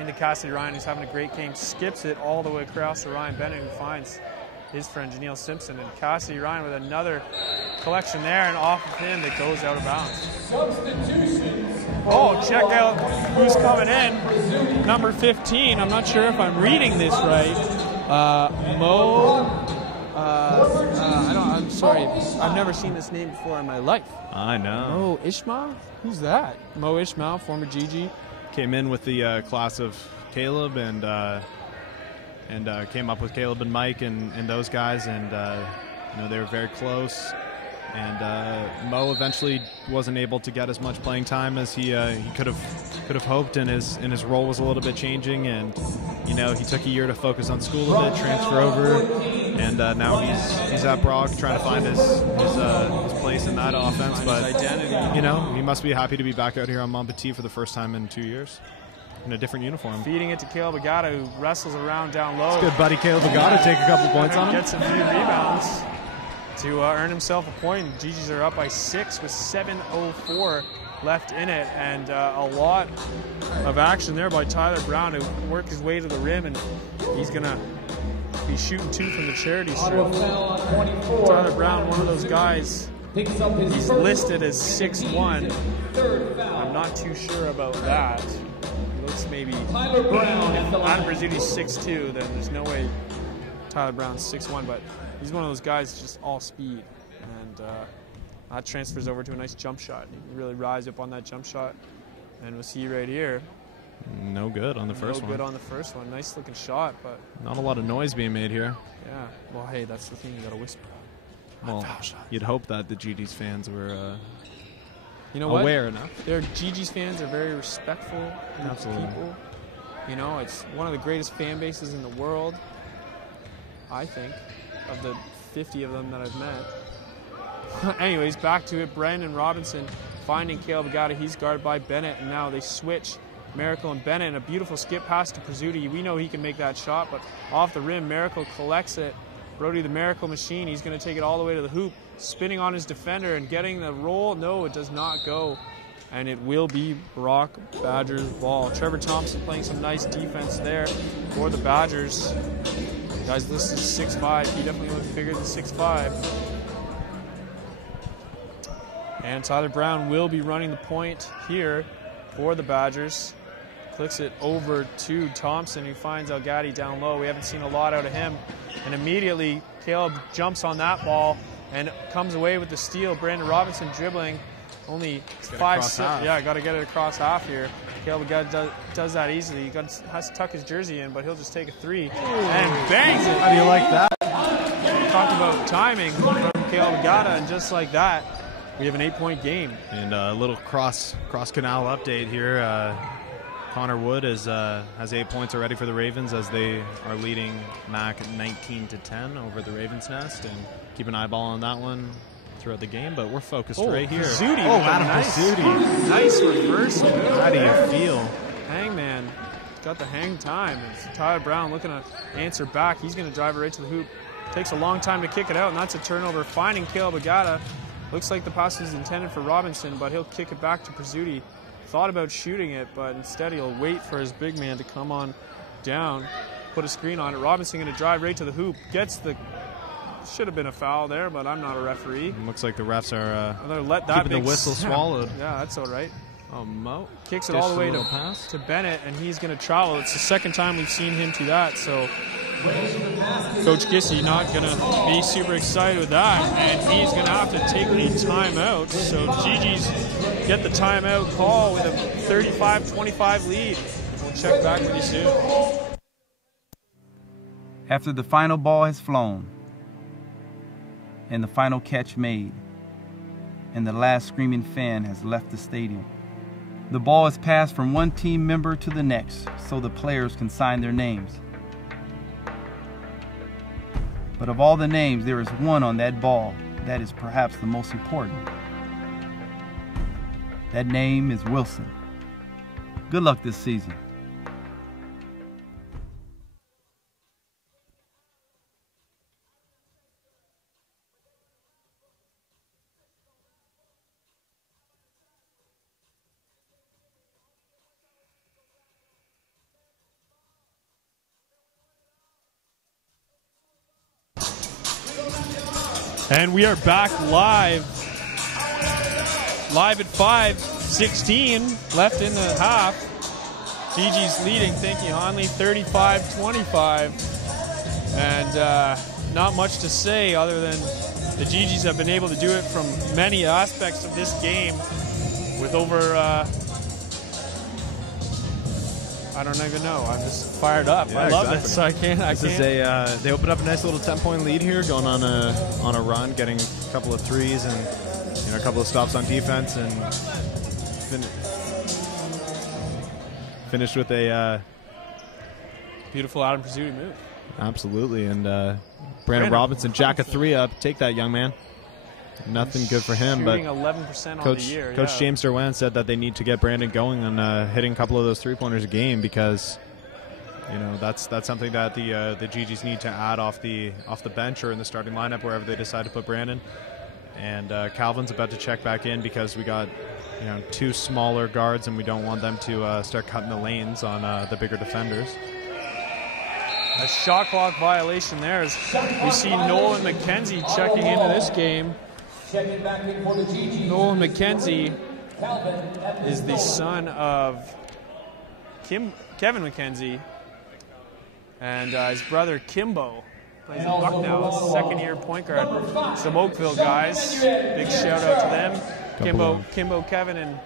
into Cassidy Ryan, who's having a great game, skips it all the way across to Ryan Bennett, who finds his friend Janelle Simpson. And Cassidy Ryan with another collection there, and off of him that goes out of bounds. Oh, check out who's coming in. Number 15. I'm not sure if I'm reading this right. I'm sorry. I've never seen this name before in my life. I know. Mo Ishmael? Who's that? Mo Ishmael, former Gee Gee. Came in with the class of Caleb and came up with Caleb and Mike and those guys, and they were very close. And Mo eventually wasn't able to get as much playing time as he could have hoped, and his role was a little bit changing. And you know, he took a year to focus on school a bit, transfer over, and now he's at Brock trying to find his place in that offense. But identity. You know, he must be happy to be back out here on Montpetit for the first time in 2 years. In a different uniform. Feeding it to Caleb Agata, who wrestles around down low. It's good buddy Caleb Agata take a couple points on him. Gets a few rebounds to earn himself a point. Gee Gees are up by 6 with 7:04 left in it, and a lot of action there by Tyler Brown, who worked his way to the rim, and he's going to be shooting 2 from the charity strip. Tyler Brown, one of those guys, he's listed as 6'1". I'm not too sure about that. Maybe if Adam Brazudi's 6'2", then there's no way Tyler Brown's 6'1", but he's one of those guys just all speed, and that transfers over to a nice jump shot. He can really rise up on that jump shot, and we'll see right here. No good on the first one. No good on the first one. Nice looking shot, but not a lot of noise being made here. Yeah, well, hey, that's the thing, you gotta whisper. Well, you'd hope that the Gee Gees fans were you know aware what? enough. Their Gee Gees fans are very respectful people. You know, it's one of the greatest fan bases in the world, I think, of the 50 of them that I've met. Anyways, back to it. Brandon Robinson finding Caleb Agata. He's guarded by Bennett, and now they switch Miracle and Bennett, and a beautiful skip pass to Prizzuti. We know he can make that shot, but off the rim, Miracle collects it. Brody the Miracle Machine, he's going to take it all the way to the hoop, spinning on his defender and getting the roll. No, it does not go, and it will be Brock Badgers ball. Trevor Thompson playing some nice defense there for the Badgers. Guys, this is 6'5". He definitely looks bigger than 6'5". And Tyler Brown will be running the point here for the Badgers. Clicks it over to Thompson, who finds Elgatti down low. We haven't seen a lot out of him. And immediately, Caleb jumps on that ball and comes away with the steal. Brandon Robinson dribbling, only 5'6". Yeah, got to get it across half here. Caleb does that easily. He has to tuck his jersey in, but he'll just take a 3 and bangs it. How do you like that? Talk about timing from Caleb Agata, and just like that, we have an 8-point game. And a little cross canal update here. Connor Wood has 8 points already for the Ravens as they are leading MAC 19-10 over the Ravens Nest, and keep an eyeball on that one throughout the game. But we're focused right here. Prizzuti, nice reverse move. How do you feel? Hangman got the hang time. It's Tyler Brown looking to answer back. He's going to drive it right to the hoop. Takes a long time to kick it out, and that's a turnover. Finding Caleb Agata. Looks like the pass was intended for Robinson, but he'll kick it back to Prizzuti. Thought about shooting it, but instead he'll wait for his big man to come on down, put a screen on it. Robinson going to drive right to the hoop. Gets the... Should have been a foul there, but I'm not a referee. Looks like the refs are keeping the whistle swallowed. Yeah, that's all right. Oh, Mo kicks it all the way to Bennett, and he's going to travel. It's the second time we've seen him do that, so Coach Gissy not going to be super excited with that, and he's going to have to take a timeout. So Gee Gees get the timeout call with a 35-25 lead. We'll check back with you soon. After the final ball has flown, and the final catch made, and the last screaming fan has left the stadium, the ball is passed from one team member to the next so the players can sign their names. But of all the names, there is one on that ball that is perhaps the most important. That name is Wilson. Good luck this season. And we are back live at 5:16 left in the half. Gee Gees leading, thank you, Hanley, 35-25. And not much to say other than the Gee Gees have been able to do it from many aspects of this game with over, I don't even know. I'm just fired up. Yeah, I love exactly. it. So I can't. This is they opened up a nice little 10-point lead here, going on a run, getting a couple of threes and a couple of stops on defense, and finished with a beautiful Adam Pizzuti move. Absolutely, and Brandon Robinson, jack a 3 up. Take that, young man. Nothing good for him, but 11% Coach, on the year. Coach James Derwin said that they need to get Brandon going on hitting a couple of those 3-pointers a game, because that's something that the Gee Gees need to add off the bench or in the starting lineup, wherever they decide to put Brandon. And Calvin's about to check back in because we got 2 smaller guards, and we don't want them to start cutting the lanes on the bigger defenders. A shot clock violation there as we see Nolan McKenzie checking into this game. Nolan McKenzie is the son of Kevin McKenzie, and his brother Kimbo plays in Bucknell, second-year point guard. Some Oakville guys. Big shout-out to them. Kimbo, Kevin, and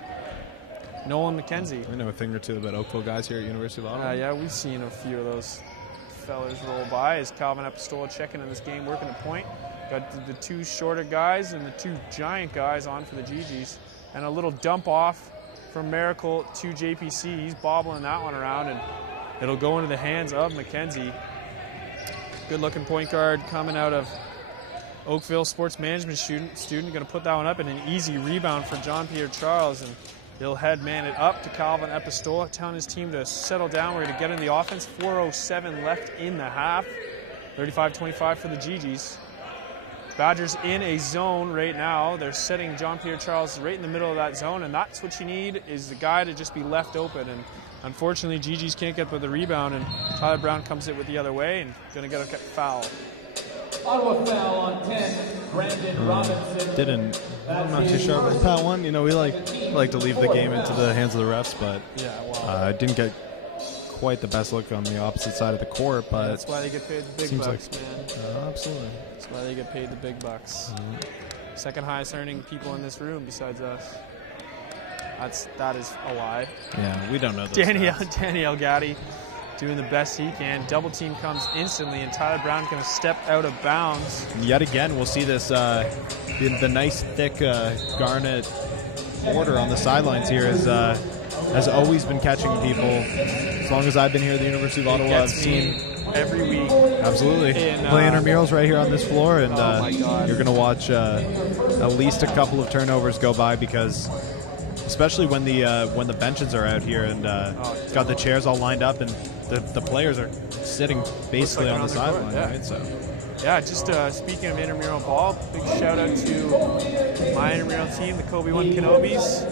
Nolan McKenzie. We know a thing or two about Oakville guys here at University of Ottawa. Yeah, we've seen a few of those fellas roll by. As Calvin Epistola checking in this game, working a point. Got the 2 shorter guys and the 2 giant guys on for the Gee Gees. And a little dump off from Miracle to JPC. He's bobbling that one around, and it'll go into the hands of McKenzie. Good looking point guard coming out of Oakville, sports management student. Going to put that one up, and an easy rebound for John Pierre Charles. And he'll head man it up to Calvin Epistola, telling his team to settle down. We're going to get in the offense. 4:07 left in the half. 35-25 for the Gee Gees. Badgers in a zone right now. They're setting John Pierre Charles right in the middle of that zone, and that's what you need, is the guy to just be left open. And unfortunately, Gee Gees can't get the rebound, and Tyler Brown comes it with the other way and going to get a foul. Ottawa foul on 10, Brandon Robinson. I'm not too sure about that one. We like to leave the game into the hands of the refs, but I didn't get quite the best look on the opposite side of the court. But that's why they get paid the big bucks, man. Absolutely. That's why they get paid the big bucks. Second highest earning people in this room besides us. That is a lie. Yeah, we don't know those Danielle Gaddy doing the best he can. Double team comes instantly, and Tyler Brown going to step out of bounds. Yet again, we'll see this the nice thick Garnet border on the sidelines here has always been catching people. As long as I've been here at the University of Ottawa, I've seen every week. Absolutely. Play intramurals right here on this floor, and you're going to watch at least a couple of turnovers go by, because especially when the benches are out here and got the chairs all lined up and the players are sitting basically on the sideline, right? So. Yeah, just speaking of intramural ball, big shout out to my intramural team, the Kobe 1 Kenobis,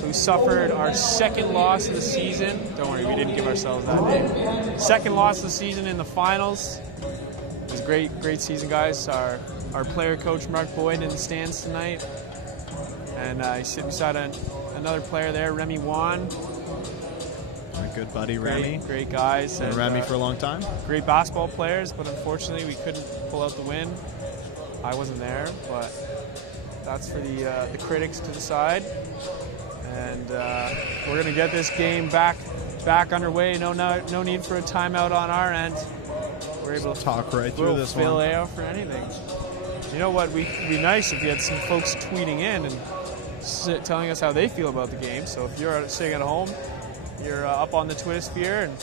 who suffered our second loss of the season. Don't worry, we didn't give ourselves that name. Second loss of the season in the finals. It was a great season, guys. Our player coach, Mark Boyd, in the stands tonight. And he's sitting beside another player there, Remy Wan. My good buddy, Remy. Great guys. And Remy for a long time. Great basketball players, but unfortunately we couldn't pull out the win. I wasn't there, but that's for the critics to decide. And we're going to get this game back underway. No need for a timeout on our end. We're able to talk right through this fill one. out for anything. You know what? It'd be nice if you had some folks tweeting in and telling us how they feel about the game. So if you're sitting at home, you're up on the Twitter sphere and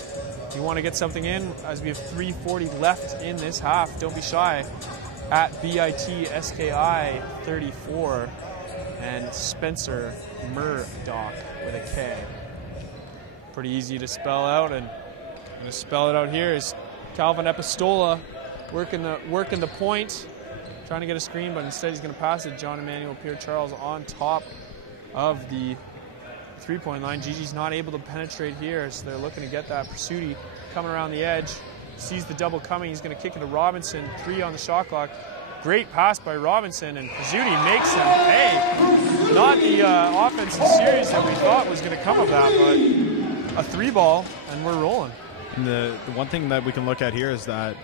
you want to get something in, as we have 3:40 left in this half, don't be shy. At BITSKI34 and Spencer Murdoch with a K. Pretty easy to spell out, and I'm going to spell it out here is Calvin Epistola working the point, trying to get a screen, but instead he's going to pass it. John Emmanuel Pierre-Charles on top of the three-point line. Gee Gee's not able to penetrate here, so they're looking to get that. Pursuti coming around the edge, sees the double coming. He's going to kick it to Robinson. 3 on the shot clock. Great pass by Robinson, and Pursuti makes them pay. Not the offensive series that we thought was going to come of that, but a 3-ball, and we're rolling. And the one thing that we can look at here is that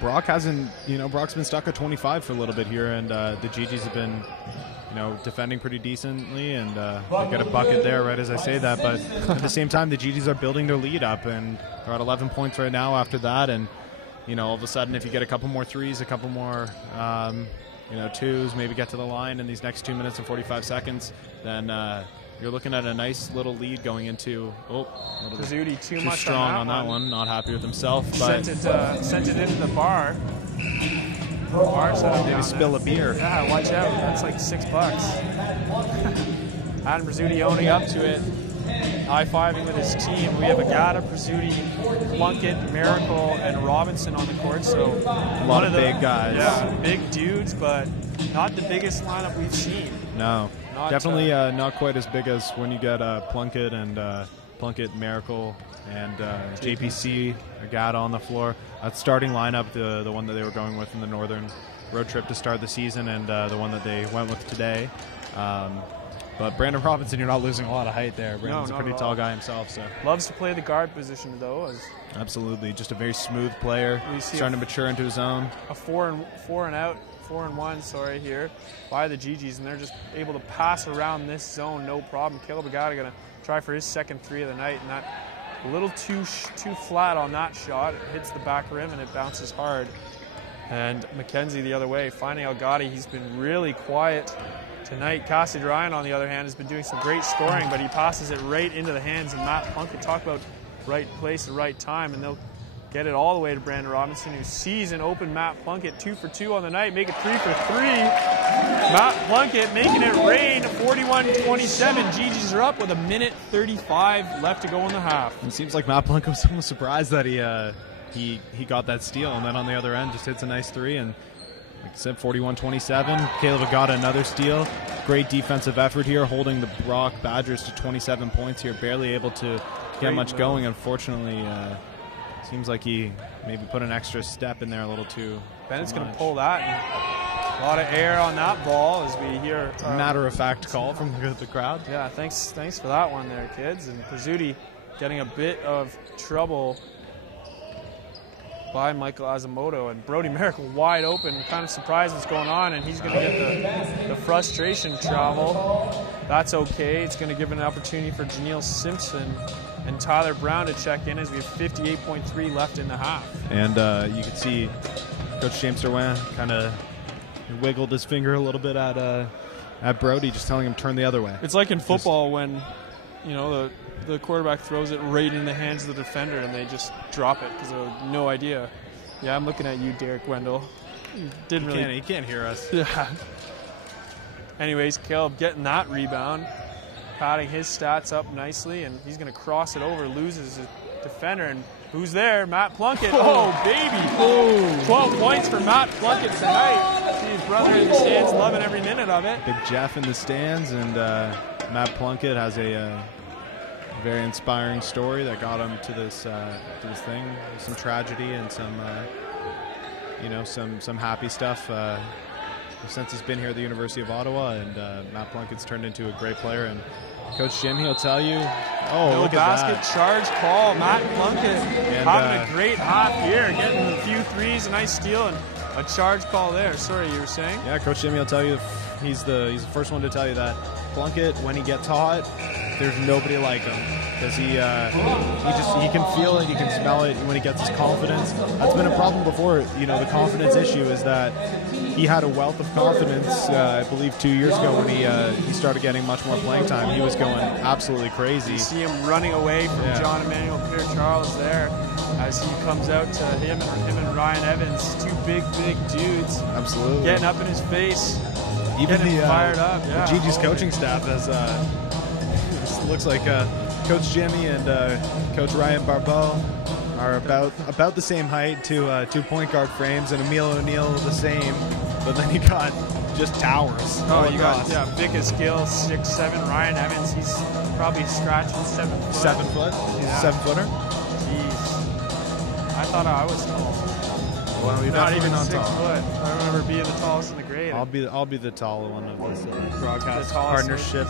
Brock's been stuck at 25 for a little bit here, and the Gee Gees have been, defending pretty decently, and they got a bucket there right as I say that. But at the same time, the Gee Gees are building their lead up, and they're at 11 points right now after that. And all of a sudden, if you get a couple more threes, a couple more twos, maybe get to the line in these next 2 minutes and 45 seconds, then you're looking at a nice little lead going into. Pizzuti too much strong on that one. Not happy with himself, but sent it into the bar. Bar setup. Maybe spill a beer. Yeah, watch out. That's like $6. Adam Pizzuti owning up to it. High-fiving with his team. We have Agata, Pizzuti, Plunkett, Miracle, and Robinson on the court. So a lot of big guys. Yeah, big dudes, but not the biggest lineup we've seen. No, definitely not quite as big as when you get Plunkett and Plunkett, Miracle, and JPC, Agata on the floor. That starting lineup, the one that they were going with in the Northern road trip to start the season, and the one that they went with today. But Brandon Robinson, you're not losing a lot of height there. Brandon's a pretty tall guy himself. So loves to play the guard position, though. Absolutely, just a very smooth player, starting to mature into his own. A 4 and 1 here by the Gee Gees, and they're just able to pass around this zone, no problem. Caleb Agata gonna try for his second 3 of the night, and that a little too flat on that shot. It hits the back rim and it bounces hard. And McKenzie the other way, finding Agata. He's been really quiet tonight. Cassidy Ryan, on the other hand, has been doing some great scoring, but he passes it right into the hands of Matt Plunkett. Talk about right place at right time, and they'll get it all the way to Brandon Robinson, who sees an open Matt Plunkett. 2 for 2 on the night, make it 3 for 3. Matt Plunkett making it rain, 41-27. Gee Gees are up with 1:35 left to go in the half. It seems like Matt Plunkett was almost surprised that he got that steal, and then on the other end just hits a nice 3, and like I said, 41-27. Caleb Agata, another steal. Great defensive effort here, holding the Brock Badgers to 27 points here. Barely able to get much going, unfortunately. Seems like he maybe put an extra step in there a little too. Bennett's going to pull that. And a lot of air on that ball as we hear. Matter-of-fact call from the crowd. Yeah, thanks for that one there, kids. And Pizzuti getting a bit of trouble by Michael Azamoto, and Brody Miracle wide open, kind of surprised what's going on, and he's going to get the frustration travel. That's okay. It's going to give an opportunity for Janelle Simpson and Tyler Brown to check in as we have 58.3 left in the half. And you can see Coach James Derwin kind of wiggled his finger a little bit at Brody, just telling him turn the other way. It's like in football when the quarterback throws it right in the hands of the defender and they just drop it because they have no idea. Yeah, I'm looking at you, Derek Wendell. He can't hear us. Yeah. Anyways, Caleb getting that rebound, padding his stats up nicely, and he's going to cross it over, loses his defender, and who's there? Matt Plunkett. Oh, baby. 12 points for Matt Plunkett tonight. See his brother in the stands, loving every minute of it. Big Jeff in the stands, and Matt Plunkett has a very inspiring story that got him to this thing. Some tragedy and some happy stuff since he's been here at the University of Ottawa, and Matt Plunkett's turned into a great player. And Coach Jim, he'll tell you, no look basket at that. Charge call. Matt Plunkett having a great half here, getting a few threes, a nice steal, and a charge call there. Sorry, you were saying? Yeah, Coach Jimmy will tell you, he's the first one to tell you that Plunkett, when he gets hot, there's nobody like him, because he can feel it, he can smell it when he gets his confidence. That's been a problem before. The confidence issue is that he had a wealth of confidence. I believe 2 years ago when he started getting much more playing time, he was going absolutely crazy. You see him running away from John Emmanuel Pierre-Charles there as he comes out to him and Ryan Evans, two big dudes. Absolutely. Getting up in his face, even getting fired up. The Gee Gees coaching staff has looks like Coach Jimmy and Coach Ryan Barbeau are about the same height, two point guard frames, and Emil O'Neill the same, but then you got just towers. You got Vickers Gill, 6'7". Ryan Evans, he's probably scratching 7 foot. 7 foot? Yeah. 7-footer? Jeez. I thought I was tall. Well, you're not even 6 foot. I remember being the tallest in the grade. I'll be the taller one of this broadcast partnership.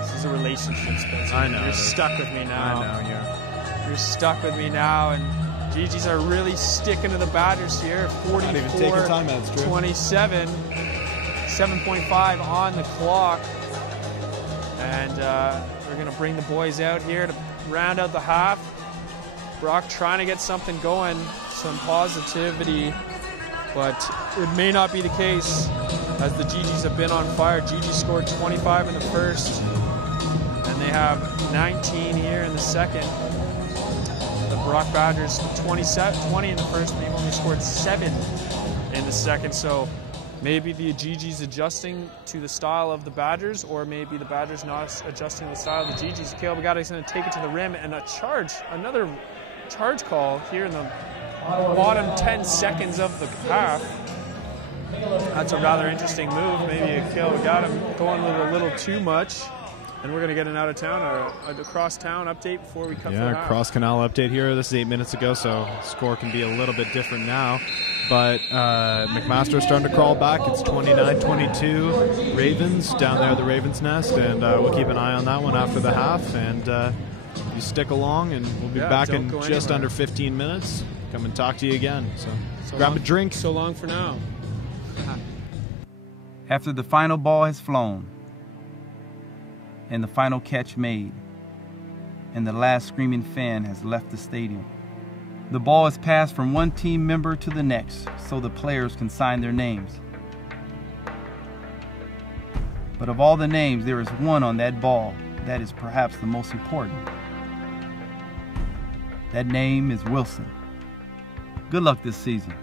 This is a relationship, Spencer. I know. You're stuck with me now. I know. You're stuck with me now, and Gee Gees are really sticking to the Badgers here. 44-27. 7:5 on the clock. And we're going to bring the boys out here to round out the half. Brock trying to get something going, some positivity, but it may not be the case as the Gee Gees have been on fire. Gee Gees scored 25 in the first, and they have 19 here in the second. The Brock Badgers 20 in the first, and they've only scored 7 in the second. So maybe the Gee Gees adjusting to the style of the Badgers, or maybe the Badgers not adjusting to the style of the Gee Gees. Caleb Agati's going to take it to the rim, and another charge call here in the bottom 10 seconds of the half. That's a rather interesting move. Maybe Caleb Agati going with a little too much. And we're going to get an out-of-town, a cross-town update before we cut for the half. Cross-canal update here. This is 8 minutes ago, so score can be a little bit different now. But McMaster's starting to crawl back. It's 29-22 Ravens down there at the Ravens' nest, and we'll keep an eye on that one after the half. And you stick along, and we'll be back in just under 15 minutes. Come and talk to you again. So grab a drink. So long for now. After the final ball has flown, and the final catch made, and the last screaming fan has left the stadium, the ball is passed from one team member to the next so the players can sign their names. But of all the names, there is one on that ball that is perhaps the most important. That name is Wilson. Good luck this season.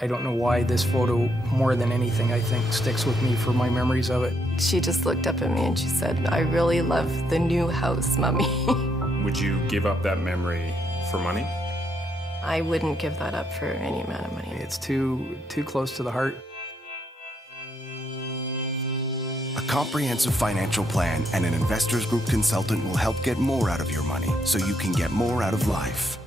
I don't know why this photo, more than anything, I think, sticks with me for my memories of it. She just looked up at me and she said, "I really love the new house, Mommy." Would you give up that memory for money? I wouldn't give that up for any amount of money. It's too close to the heart. A comprehensive financial plan and an Investors Group consultant will help get more out of your money so you can get more out of life.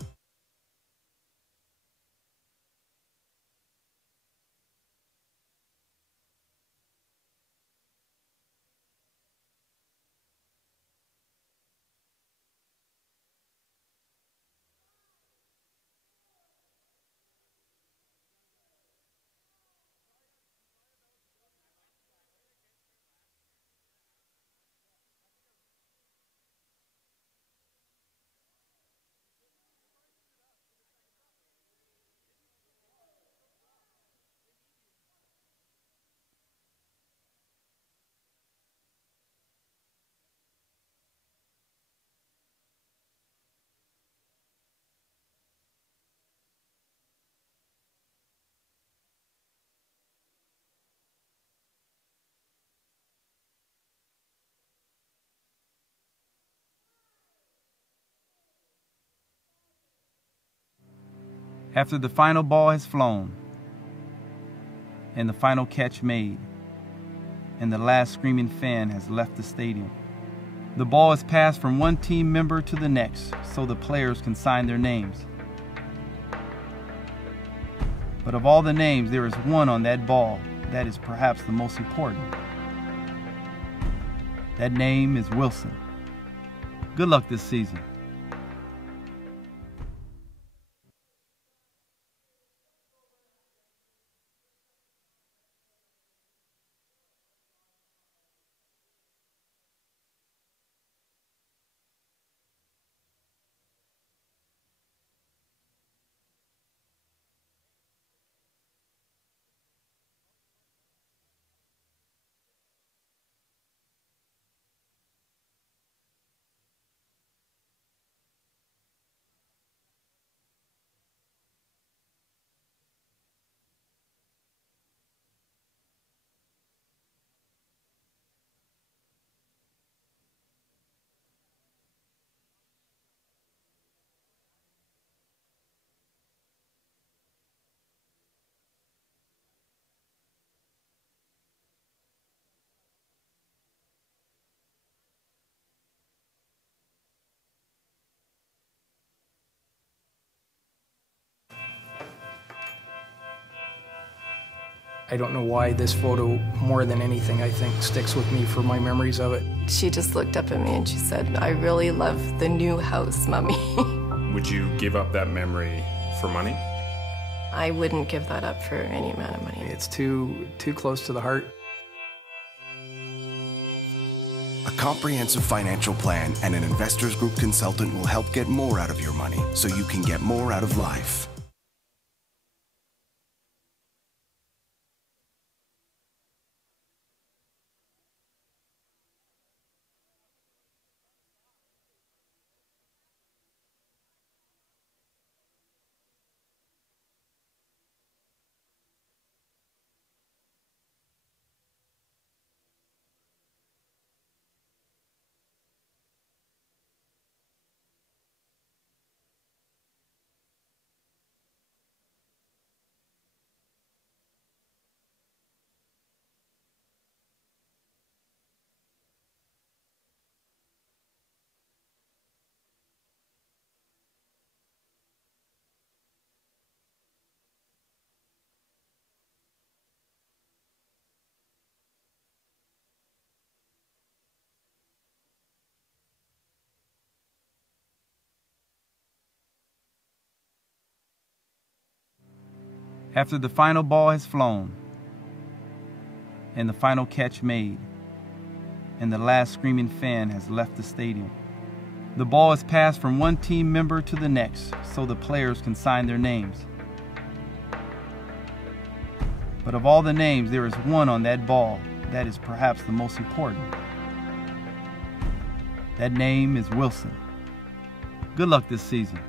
After the final ball has flown, and the final catch made, and the last screaming fan has left the stadium, the ball is passed from one team member to the next so the players can sign their names. But of all the names, there is one on that ball that is perhaps the most important. That name is Wilson. Good luck this season. I don't know why this photo, more than anything, I think, sticks with me for my memories of it. She just looked up at me and she said, I really love the new house, Mommy. Would you give up that memory for money? I wouldn't give that up for any amount of money. It's too close to the heart. A comprehensive financial plan and an Investors Group consultant will help get more out of your money so you can get more out of life. After the final ball has flown, and the final catch made, and the last screaming fan has left the stadium, the ball is passed from one team member to the next so the players can sign their names. But of all the names, there is one on that ball that is perhaps the most important. That name is Wilson. Good luck this season.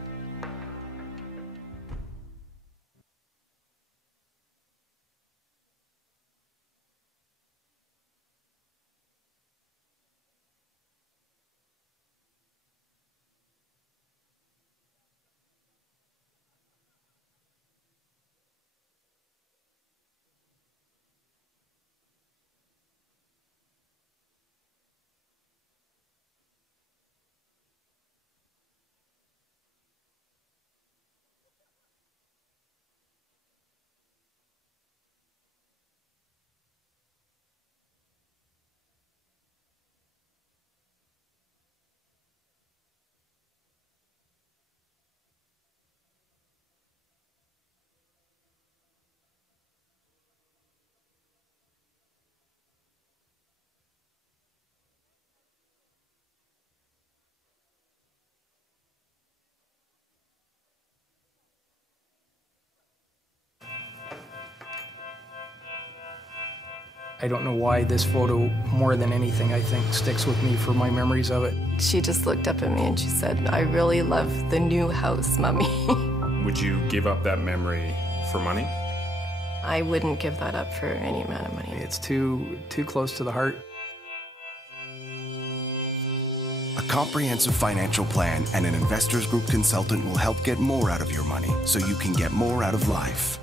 I don't know why this photo, more than anything, I think, sticks with me for my memories of it. She just looked up at me and she said, I really love the new house, Mommy. Would you give up that memory for money? I wouldn't give that up for any amount of money. It's too close to the heart. A comprehensive financial plan and an Investors Group consultant will help get more out of your money so you can get more out of life.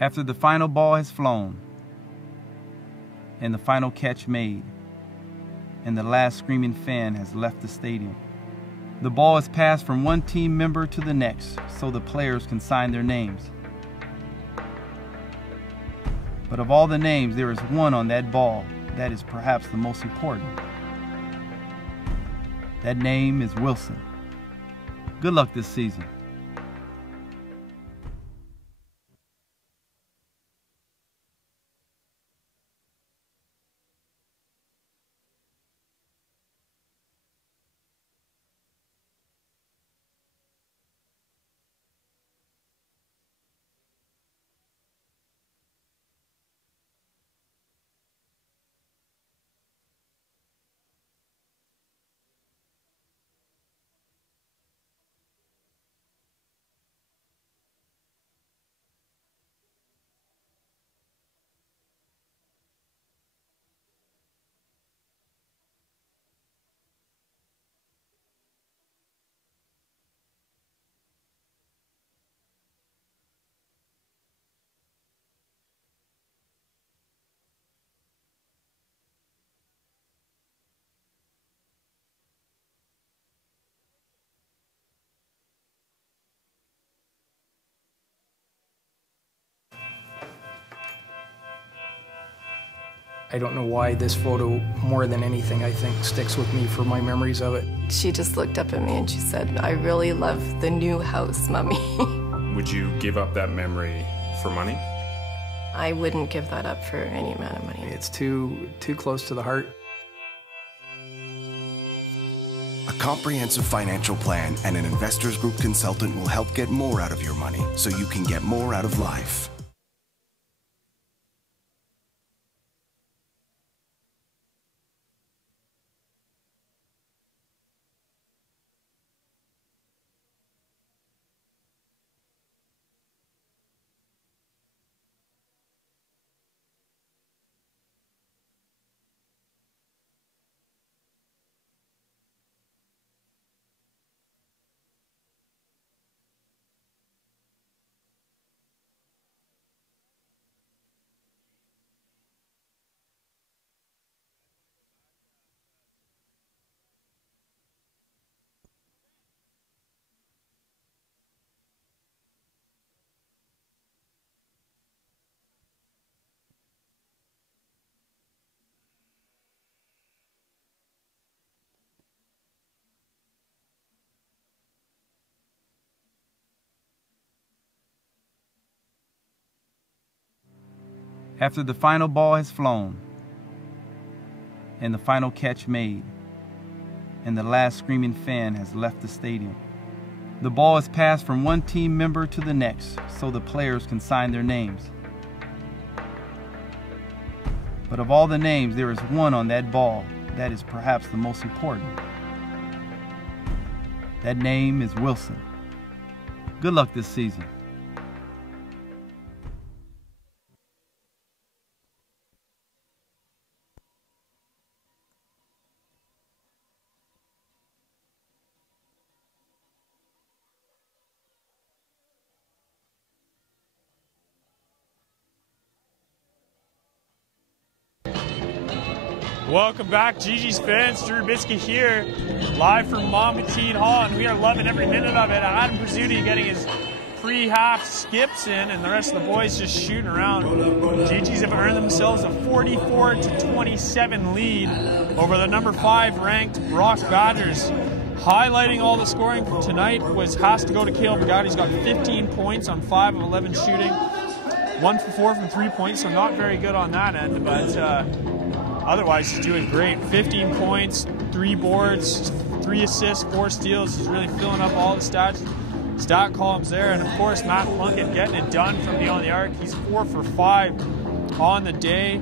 After the final ball has flown, and the final catch made, and the last screaming fan has left the stadium, the ball is passed from one team member to the next so the players can sign their names. But of all the names, there is one on that ball that is perhaps the most important. That name is Wilson. Good luck this season. I don't know why this photo, more than anything, I think sticks with me for my memories of it. She just looked up at me and she said, I really love the new house, Mommy. Would you give up that memory for money? I wouldn't give that up for any amount of money. It's too close to the heart. A comprehensive financial plan and an Investors Group consultant will help get more out of your money so you can get more out of life. After the final ball has flown, and the final catch made, and the last screaming fan has left the stadium, the ball is passed from one team member to the next so the players can sign their names. But of all the names, there is one on that ball that is perhaps the most important. That name is Wilson. Good luck this season. Welcome back, Gee Gees fans. Drew Bitsky here, live from Montpetit Hall, and we are loving every minute of it. Adam Prizzuti getting his pre-half skips in, and the rest of the boys just shooting around. Gee Gees have earned themselves a 44-27 lead over the number 5 ranked Brock Badgers. Highlighting all the scoring from tonight has to go to Cale Bagatti. He's got 15 points on 5 of 11 shooting, 1 for 4 from 3 points, so not very good on that end, but otherwise, he's doing great. 15 points, 3 boards, 3 assists, 4 steals. He's really filling up all the stat columns there. And, of course, Matt Plunkett getting it done from beyond the arc. He's 4 for 5 on the day.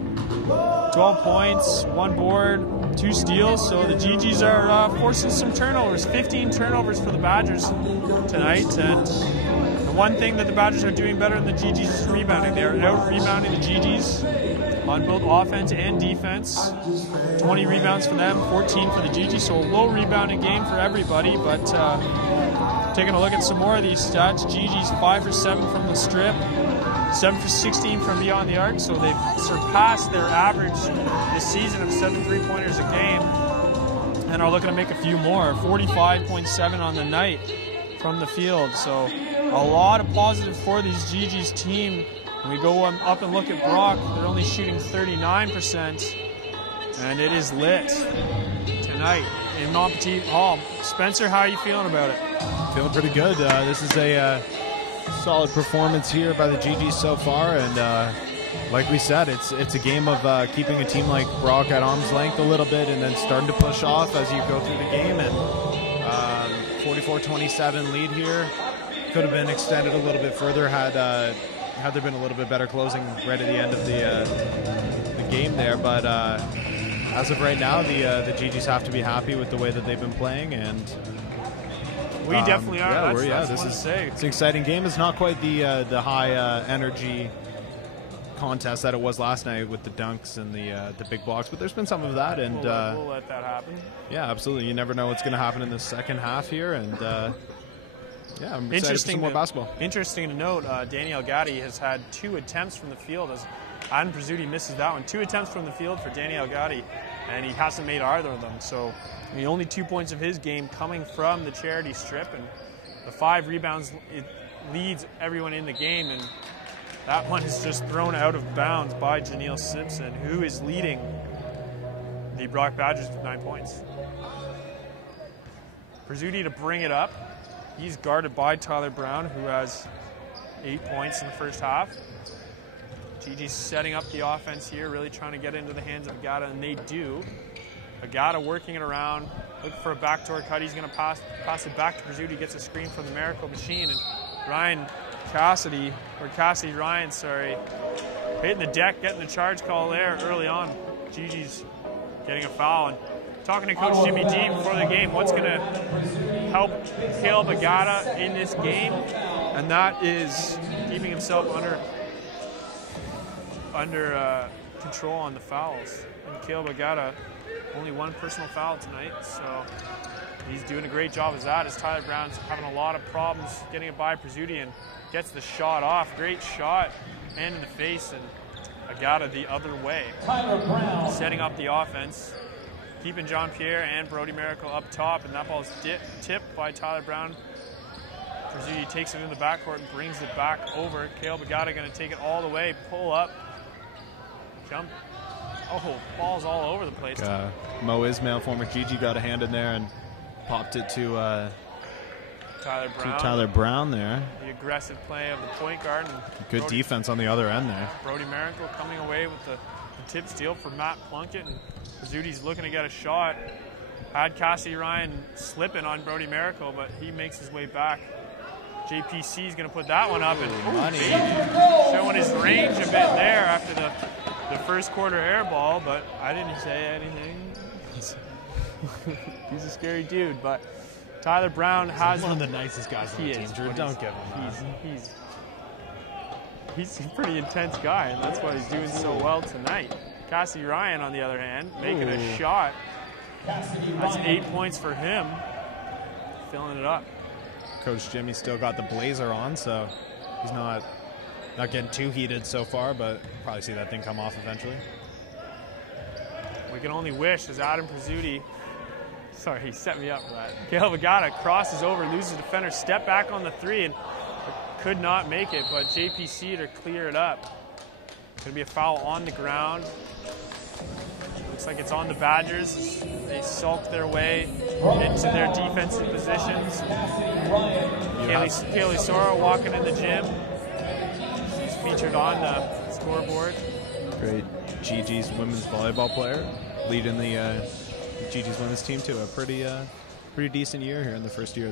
12 points, 1 board, 2 steals. So the Gee Gees are forcing some turnovers. 15 turnovers for the Badgers tonight. And the one thing that the Badgers are doing better than the Gee Gees is rebounding. They're out-rebounding the Gee Gees on both offense and defense. 20 rebounds for them, 14 for the Gee Gees, so a low rebounding game for everybody, but taking a look at some more of these stats, Gee Gees 5 for 7 from the strip, 7 for 16 from beyond the arc, so they've surpassed their average this season of 7 3-pointers a game and are looking to make a few more. 45.7 on the night from the field, so a lot of positives for these Gee Gees team. When we go up and look at Brock, they're only shooting 39%, and it is lit tonight in Montpetit Hall. Spencer, how are you feeling about it? Feeling pretty good. This is a solid performance here by the Gee Gees so far, and like we said, it's a game of keeping a team like Brock at arm's length a little bit, and then starting to push off as you go through the game. And 44-27 lead here could have been extended a little bit further had there been a little bit better closing right at the end of the game there, but as of right now, the Gee Gees have to be happy with the way that they've been playing, and we definitely are. This is it's an exciting game. It's not quite the high energy contest that it was last night with the dunks and the big blocks, but there's been some of that, and we'll let that happen. Yeah, absolutely. You never know what's going to happen in the second half here, and yeah, I'm excited for some more basketball. Interesting to note, Daniel Gatti has had 2 attempts from the field as Adam Prizzuti misses that one. 2 attempts from the field for Daniel Gatti, and he hasn't made either of them. So the only 2 points of his game coming from the charity strip, and the 5 rebounds, it leads everyone in the game, and That one is just thrown out of bounds by Janelle Simpson, who is leading the Brock Badgers with 9 points. Prizzuti to bring it up. He's guarded by Tyler Brown, who has 8 points in the first half. Gee Gees setting up the offense here, really trying to get into the hands of Agata, and they do. Agata working it around, looking for a backdoor cut. He's going to pass it back to Prizzuti, gets a screen from the Miracle Machine, and Cassidy Ryan, hitting the deck, getting the charge call there early on. Gee Gees getting a foul. And talking to Coach Jimmy D before the game, what's going to help Caleb Agata in this game, and that is keeping himself under control on the fouls. And Caleb Agata, only one personal foul tonight, so he's doing a great job as that, as Tyler Brown's having a lot of problems getting it by Prizzuti and gets the shot off. Great shot, hand in the face, and Agata the other way. Setting up the offense, keeping Jean-Pierre and Brody Miracle up top, and that ball is tipped by Tyler Brown. Prizzuti takes it in the backcourt and brings it back over. Caleb Agata going to take it all the way, pull up, jump. Oh, ball's all over the place. Mo Ismail, former Gigi, got a hand in there and popped it to Tyler Brown there. The aggressive play of the point guard. And good defense on the other end there. Brody Miracle coming away with the tip steal for Matt Plunkett, and Prizzuti looking to get a shot. Had Cassidy Ryan slipping on Brody Miracle, but he makes his way back. JPC is going to put that one up, and showing his range a bit there after the first quarter air ball, but I didn't say anything. He's a scary dude, but Tyler Brown has one of the nicest guys on the team, Drew. Don't give him that. He's a pretty intense guy, and that's why he's doing so well tonight. Cassidy Ryan, on the other hand, making a shot. That's 8 points for him, filling it up. Coach Jimmy still got the blazer on, so he's not getting too heated so far, but probably see that thing come off eventually. We can only wish, as Adam Prizzuti, sorry, he set me up for that. Caleb Agata crosses over, loses defender, step back on the three, and could not make it, but JPC to clear it up. Going to be a foul on the ground. Looks like it's on the Badgers. They sulk their way into their defensive positions. Kaylee Sora walking in the gym. She's featured on the scoreboard. Great Gee Gees women's volleyball player, leading the Gee Gees women's team to a pretty decent year here in the first year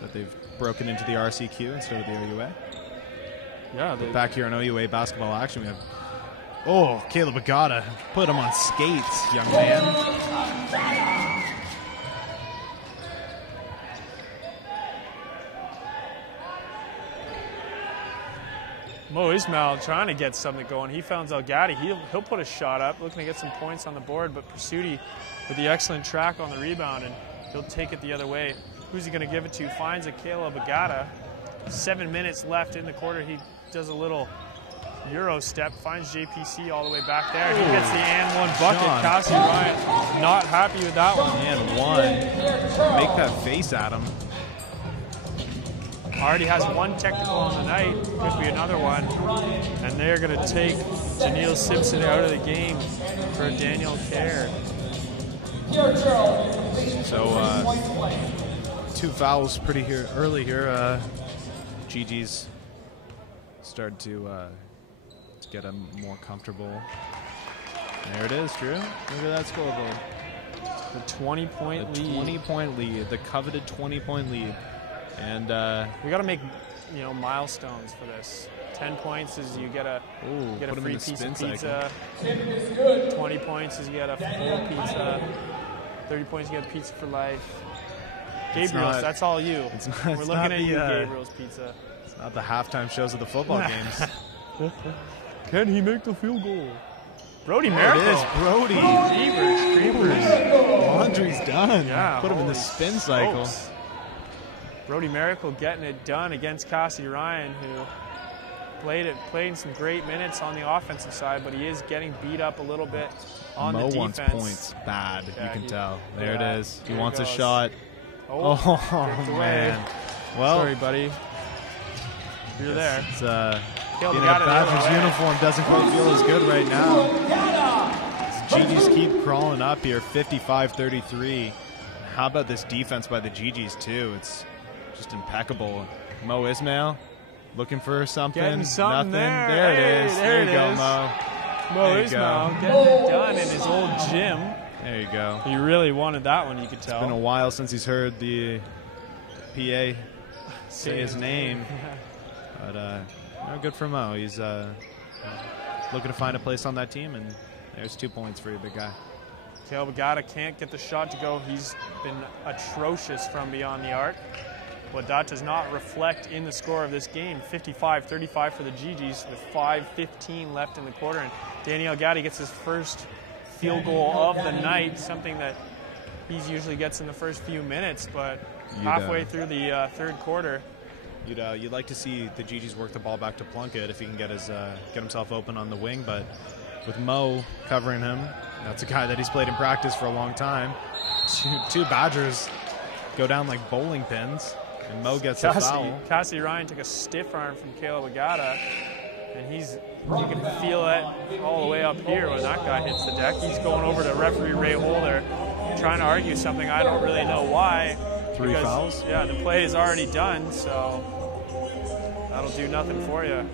that they've broken into the RCQ instead of the OUA. Yeah, back here in OUA basketball action, we have Caleb Agata, put him on skates, young man. Mo Ismail trying to get something going. He found Zelgati. He'll put a shot up, looking to get some points on the board, but Prizzuti with the excellent track on the rebound, and he'll take it the other way. Who's he going to give it to? Finds a Caleb Agata. 7 minutes left in the quarter. He does a little Euro step, finds JPC all the way back there. He gets the and one bucket. Cassidy Ryan not happy with that one. And one. Make that face at him. Already has one technical on the night. Could be another one. And they're going to take Janelle Simpson out of the game for Daniel Kerr. So, 2 fouls pretty early here. Gee Gees started to get a more comfortable. There it is, Drew. Look at that scoreboard. The 20-point lead. 20-point lead. The coveted 20-point lead. And we got to make milestones for this. 10 points is you get a free piece of pizza. 20 points is you get a full pizza. 30 points you get pizza for life. Gabriel's, that's all you. We're looking at you, Gabriel's Pizza. It's not the halftime shows of the football games. Can he make the field goal? Brody Miracle. It is Brody. Creepers. Laundry's done. Yeah, put him in the spin cycle. Brody Miracle getting it done against Cassidy Ryan, who played in some great minutes on the offensive side, but he is getting beat up a little bit on the defense. Wants points bad, you can tell. There it is. He wants a shot. Oh man. Well, sorry, buddy. You're there. It's being in a Badgers uniform doesn't quite feel as good right now. Gee Gees keep crawling up here, 55-33. How about this defense by the Gee Gees too? It's just impeccable. Mo Ismail looking for something. Nothing. There it is. There you go, Mo. Mo Ismail getting it done in his old gym. There you go. He really wanted that one, you could tell. It's been a while since he's heard the PA say his name. But no, good for Mo. He's looking to find a place on that team, and there's 2 points for you, big guy. Caleb Agata can't get the shot to go. He's been atrocious from beyond the arc. But that does not reflect in the score of this game. 55-35 for the Gee Gees with 5:15 left in the quarter. And Daniel Gatti gets his first field goal of the night, something that he usually gets in the first few minutes, but halfway through the third quarter. You'd like to see the Gee Gees work the ball back to Plunkett if he can get himself open on the wing, but with Mo covering him, that's a guy that he's played in practice for a long time. Two Badgers go down like bowling pins. And Mo gets a foul. Cassie Ryan took a stiff arm from Caleb Agata, and you can feel it all the way up here when that guy hits the deck. He's going over to referee Ray Holder, trying to argue something. I don't really know why. Three fouls? Yeah, the play is already done, so that'll do nothing for you,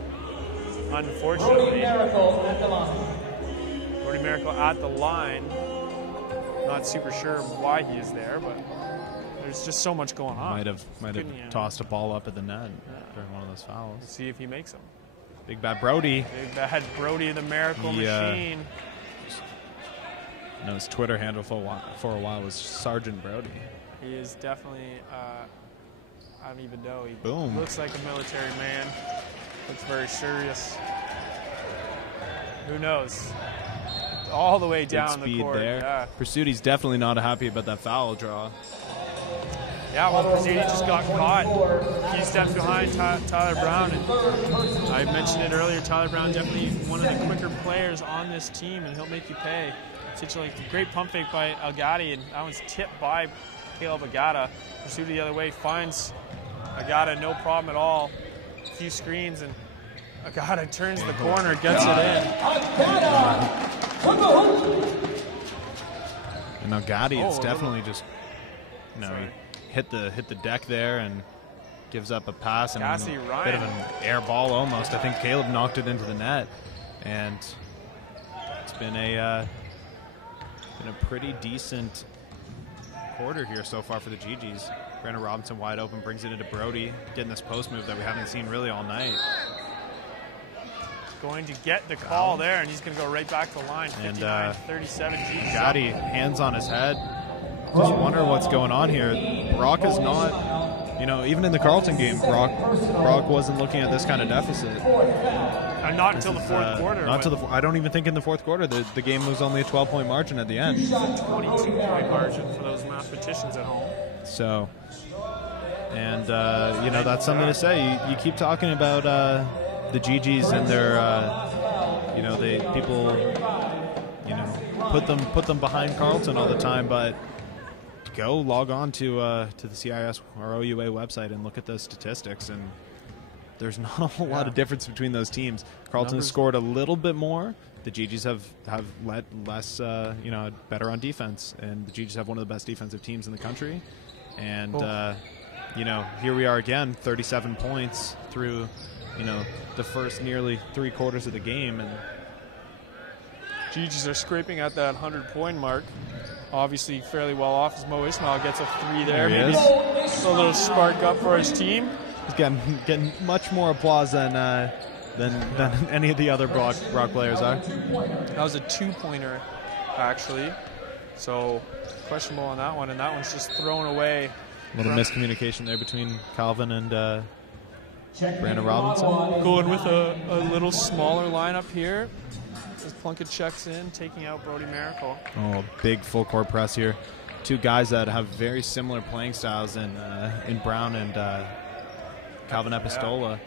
unfortunately. Brody Miracle at the line. Brody Miracle at the line. Not super sure why he is there, but there's just so much going on. Might have tossed a ball up at the net during one of those fouls. Let's see if he makes them. Big bad Brody. Big bad Brody, the miracle machine. His Twitter handle for a while was Sergeant Brody. He is definitely, I don't even know. He looks like a military man. Looks very serious. Who knows? All the way down the court. There. Yeah. Pursuiti's definitely not happy about that foul draw. Yeah, well, Pursuiti just got caught. He stepped behind Tyler Brown, and I mentioned it earlier. Tyler Brown definitely one of the quicker players on this team, and he'll make you pay. Such a great pump fake by Agati, and that one's tipped by Caleb Agata. Pursuiti the other way finds Agata, no problem at all. A few screens, and Agata turns the corner, gets it in. And now Gotti is definitely just, he hit the deck there and gives up a pass and a bit of an air ball almost. I think Caleb knocked it into the net, and it's been a pretty decent quarter here so far for the Gee Gees. Brandon Robinson wide open, brings it into Brody, getting this post move that we haven't seen really all night. Going to get the call there, and he's going to go right back to the line. 59-37 Gee Gees. Gotti, hands on his head. Just wonder what's going on here. Brock is not, even in the Carleton game, Brock wasn't looking at this kind of deficit. Not until the fourth quarter. I don't even think in the fourth quarter. The game was only a 12-point margin at the end. 22-point margin for those mathematicians at home. So, and that's something to say. You keep talking about the Gee Gees and their, people put them behind Carleton all the time, but go log on to the CIS or OUA website and look at the statistics, and there's not a whole lot of difference between those teams. Carleton scored a little bit more. The Gee Gees have let less, better on defense, and the Gee Gees have one of the best defensive teams in the country. And here we are again, 37 points through, the first nearly 3 quarters of the game, and Gee Gees are scraping at that 100-point mark. Obviously fairly well off as Mo Ismail gets a 3 there. Maybe a little spark up for his team. He's getting much more applause than any of the other Brock players are. That was a 2-pointer, actually. So questionable on that one, and that one's just thrown away. A little miscommunication there between Calvin and Brandon Robinson. Going with a little smaller lineup here. As Plunkett checks in, taking out Brody Miracle. Oh, big full court press here. Two guys that have very similar playing styles in Brown and Calvin Epistola,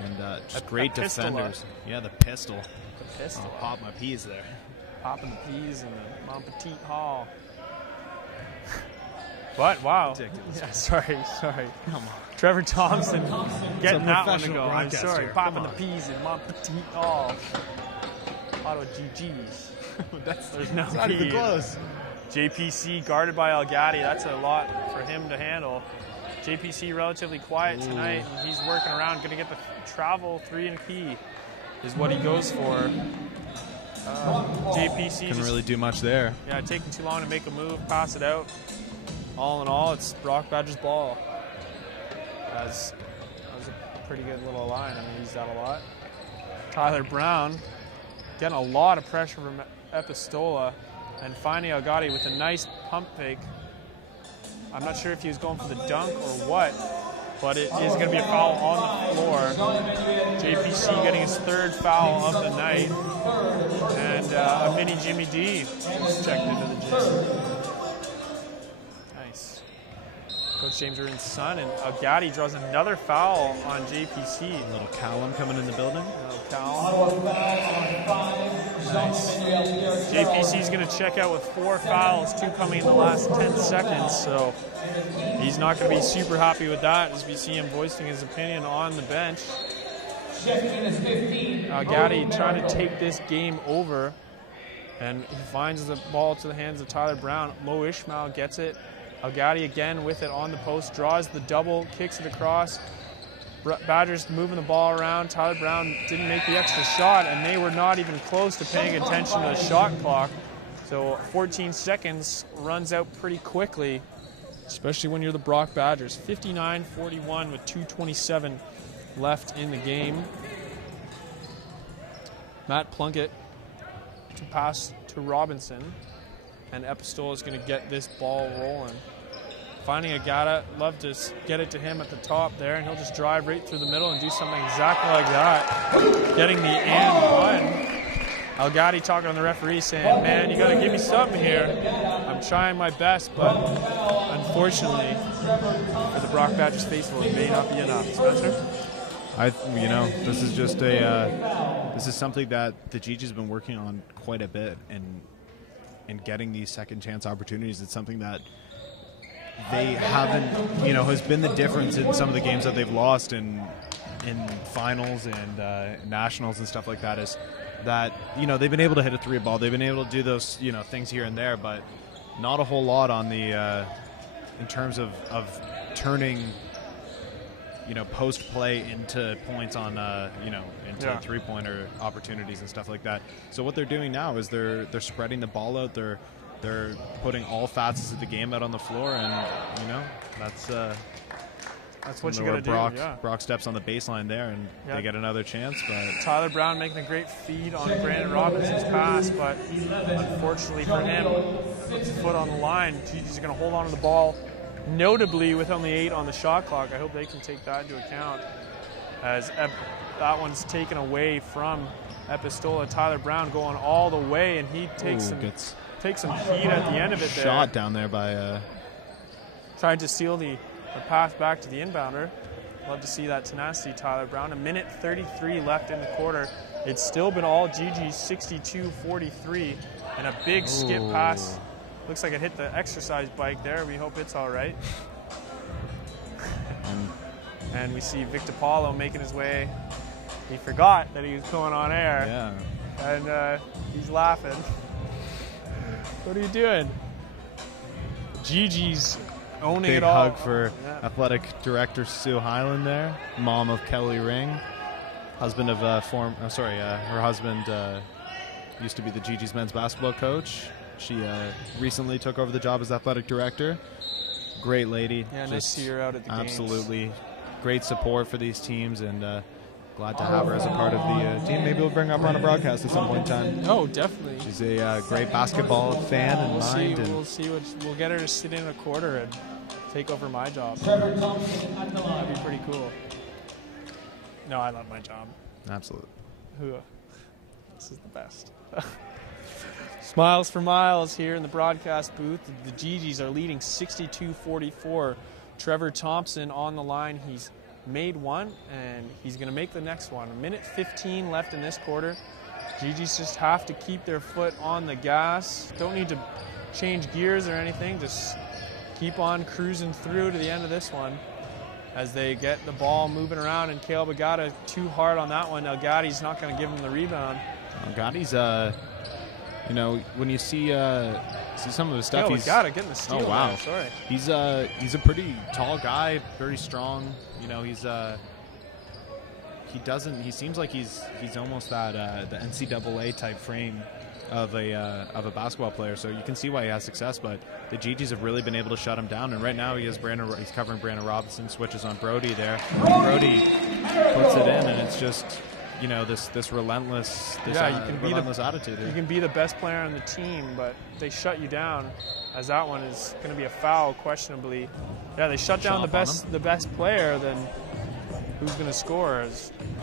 and just great defenders. Yeah, the pistol. The pistol. Oh, pop my peas there. Popping the peas in the Mont Petit Hall. What? Wow. Ridiculous. Yeah, sorry. Come on. Trevor Thompson getting that one to professional go. I'm broadcaster. sorry. Come Popping the on. peas in my petite. Oh. Ottawa Gee Gees. There's no It's not even P. close. JPC guarded by Elgatti. That's a lot for him to handle. JPC relatively quiet tonight, and he's working around. Going to get the travel 3 and key is what he goes for. JPC Couldn't really do much there. yeah, taking too long to make a move, pass it out. All in all, it's Brock Badger's ball. That was a pretty good little line. I mean, he used that a lot. Tyler Brown getting a lot of pressure from Epistola and finding Elgatti with a nice pump fake. I'm not sure if he was going for the dunk or what, but it is going to be a foul on the floor. JPC getting his 3rd foul of the night. And a mini Jimmy D is checked into the gym. Nice. Coach James Irwin's son, and Elgatti draws another foul on JPC. A little Callum coming in the building. Nice. JPC's going to check out with 4 fouls, 2 coming in the last 10 seconds, so he's not going to be super happy with that as we see him voicing his opinion on the bench. Elgatti trying to take this game over, and he finds the ball to the hands of Tyler Brown. Mo Ishmael gets it. Elgatti again with it on the post, draws the double, kicks it across. Badgers moving the ball around. Tyler Brown didn't make the extra shot, and they were not even close to paying attention to the shot clock. So 14 seconds runs out pretty quickly, especially when you're the Brock Badgers. 59-41 with 2:27 left in the game. Matt Plunkett to pass to Robinson, and Epistola is going to get this ball rolling. Finding Agata, love to get it to him at the top there, and he'll just drive right through the middle and do something exactly like that. Getting the and one. Elgatti talking on the referee saying, man, you got to give me something here. I'm trying my best, but unfortunately for the Brock Badgers faithful, it may not be enough. Spencer? This is just this is something that the Gee Gees have been working on quite a bit, and getting these second chance opportunities. It's something that they haven't, has been the difference in some of the games that they've lost in finals and nationals and stuff like that. Is that they've been able to hit a 3 ball, they've been able to do those things here and there, but not a whole lot on the in terms of turning post play into points on into 3-pointer opportunities and stuff like that. So what they're doing now is they're spreading the ball out. They're putting all facets of the game out on the floor, and that's what you got to do. Brock steps on the baseline there, and they get another chance. But Tyler Brown making a great feed on Brandon Robinson's pass, but unfortunately for him, puts his foot on the line. He's going to hold on to the ball, notably with only 8 on the shot clock. I hope they can take that into account, as that one's taken away from Epistola. Tyler Brown going all the way, and he takes some heat at the end of it there. Shot down there by trying to steal the pass back to the inbounder. Love to see that tenacity, Tyler Brown. 1:33 left in the quarter. It's still been all Gee Gees, 62-43, and a big skip pass. Looks like it hit the exercise bike there. We hope it's all right. And we see Victor Paulo making his way. He forgot that he was going on air. Yeah. And he's laughing. What are you doing? Gee Gees owning big it all. hug for athletic director Sue Hyland there, mom of Kelly Ring, husband of her husband used to be the Gee Gees men's basketball coach. She recently took over the job as athletic director. Great lady. Yeah, nice to see her out at the absolutely games. Great support for these teams, and glad to have her as a part of the team. Maybe we'll bring her up on a broadcast at some point in time. Oh, definitely. She's a great basketball fan and mind. We'll get her to sit in a quarter and take over my job. That'd be pretty cool. No, I love my job. Absolutely. This is the best. Smiles for miles here in the broadcast booth. The Gee Gees are leading 62-44. Trevor Thompson on the line. He's made one, and he's going to make the next one. 1:15 left in this quarter. Gee Gees just have to keep their foot on the gas. Don't need to change gears or anything. Just keep on cruising through to the end of this one as they get the ball moving around, and Caleb Agata too hard on that one. Elgadi's not going to give him the rebound. Elgadi's, you know, when you see some of the stuff, he's got it, getting the steal. Oh wow, there. Sorry. He's a pretty tall guy, very strong. You know, he seems like he's almost that the NCAA type frame of a basketball player. So you can see why he has success. But the Gee Gees have really been able to shut him down. And right now he's covering Brandon Robinson, switches on Brody there. Brody puts it in, and it's just, you know, this relentless attitude. You can be the best player on the team, but they shut you down, as that one is going to be a foul, questionably. Yeah, they shut down the best player, then who's going to score?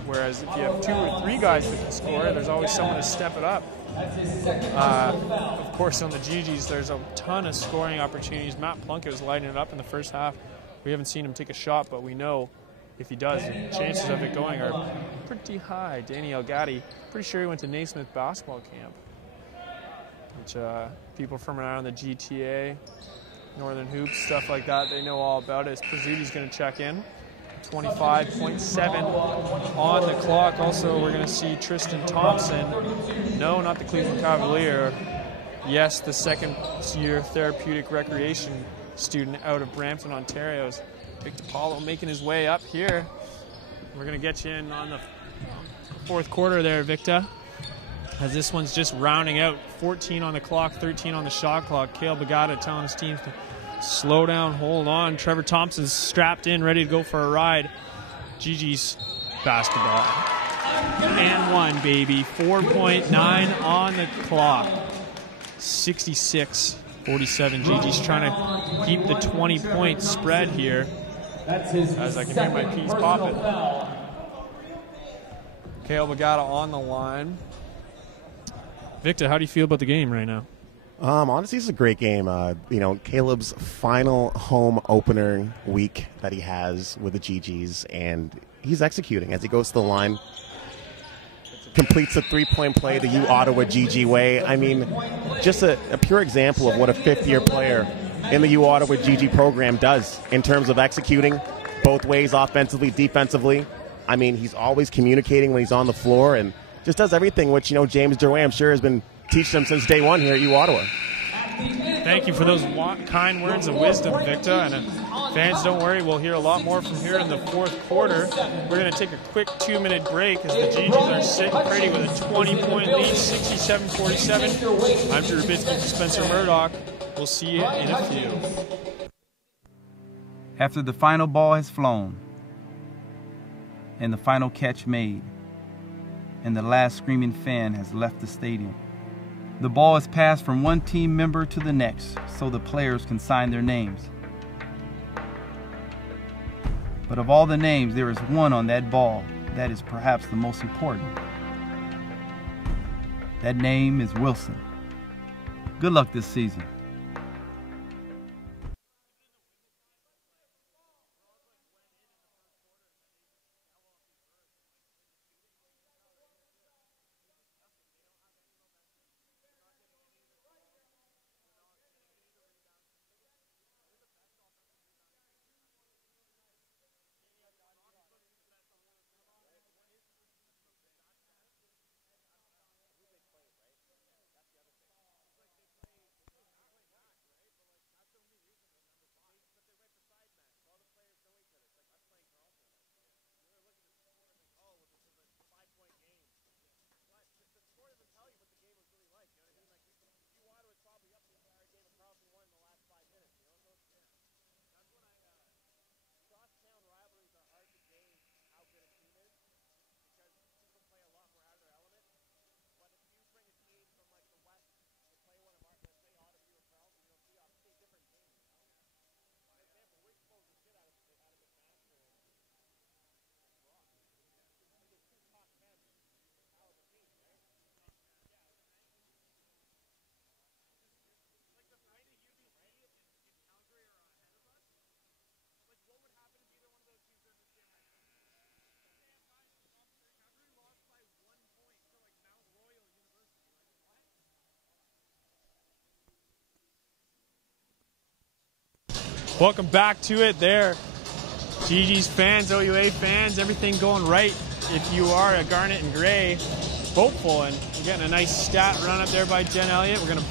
Whereas if you have 2 or 3 guys that can score, there's always someone to step it up. Of course, on the Gee Gees, there's a ton of scoring opportunities. Matt Plunkett was lighting it up in the first half. We haven't seen him take a shot, but we know if he does, the chances of it going are pretty high. Danny Elgadi, pretty sure he went to Naismith basketball camp, which people from around the GTA, Northern Hoops, stuff like that, they know all about it. Pizzuti's going to check in. 25.7 on the clock. Also, we're going to see Tristan Thompson. No, not the Cleveland Cavalier. Yes, the second-year therapeutic recreation student out of Brampton, Ontario. Victor Paulo making his way up here. We're going to get you in on the fourth quarter there, Victor, as this one's just rounding out. 14 on the clock, 13 on the shot clock. Caleb Agata telling his team to slow down, hold on. Trevor Thompson's strapped in, ready to go for a ride. Gee Gees basketball. And one, baby. 4.9 on the clock. 66-47. Gee Gees trying to keep the 20-point spread here. As I can hear my piece popping. Caleb Agata on the line. Victor, how do you feel about the game right now? Honestly, it's a great game. You know, Caleb's final home opener week that he has with the Gee Gees, and he's executing as he goes to the line, completes a 3-point play the Ottawa Gee Gee way. I mean, just a pure example of what a fifth-year player in the Ottawa Gee Gee program does in terms of executing both ways, offensively, defensively. I mean, he's always communicating when he's on the floor and just does everything, which, you know, James Drouin, I'm sure, has been teaching him since day one here at Ottawa. Thank you for those kind words of wisdom, Victor. And fans, don't worry, we'll hear a lot more from here in the fourth quarter. We're going to take a quick 2-minute break as the Gee Gees are sitting pretty with a 20-point lead, 67-47. I'm Drew Rubitsky for Spencer Murdoch. We'll see you in a few. After the final ball has flown, and the final catch made, and the last screaming fan has left the stadium, the ball is passed from one team member to the next so the players can sign their names. But of all the names, there is one on that ball that is perhaps the most important. That name is Wilson. Good luck this season. Welcome back to it there. Gee Gees fans, OUA fans, everything going right if you are a Garnet and Gray hopeful. And we're getting a nice stat run up there by Jen Elliott. We're going to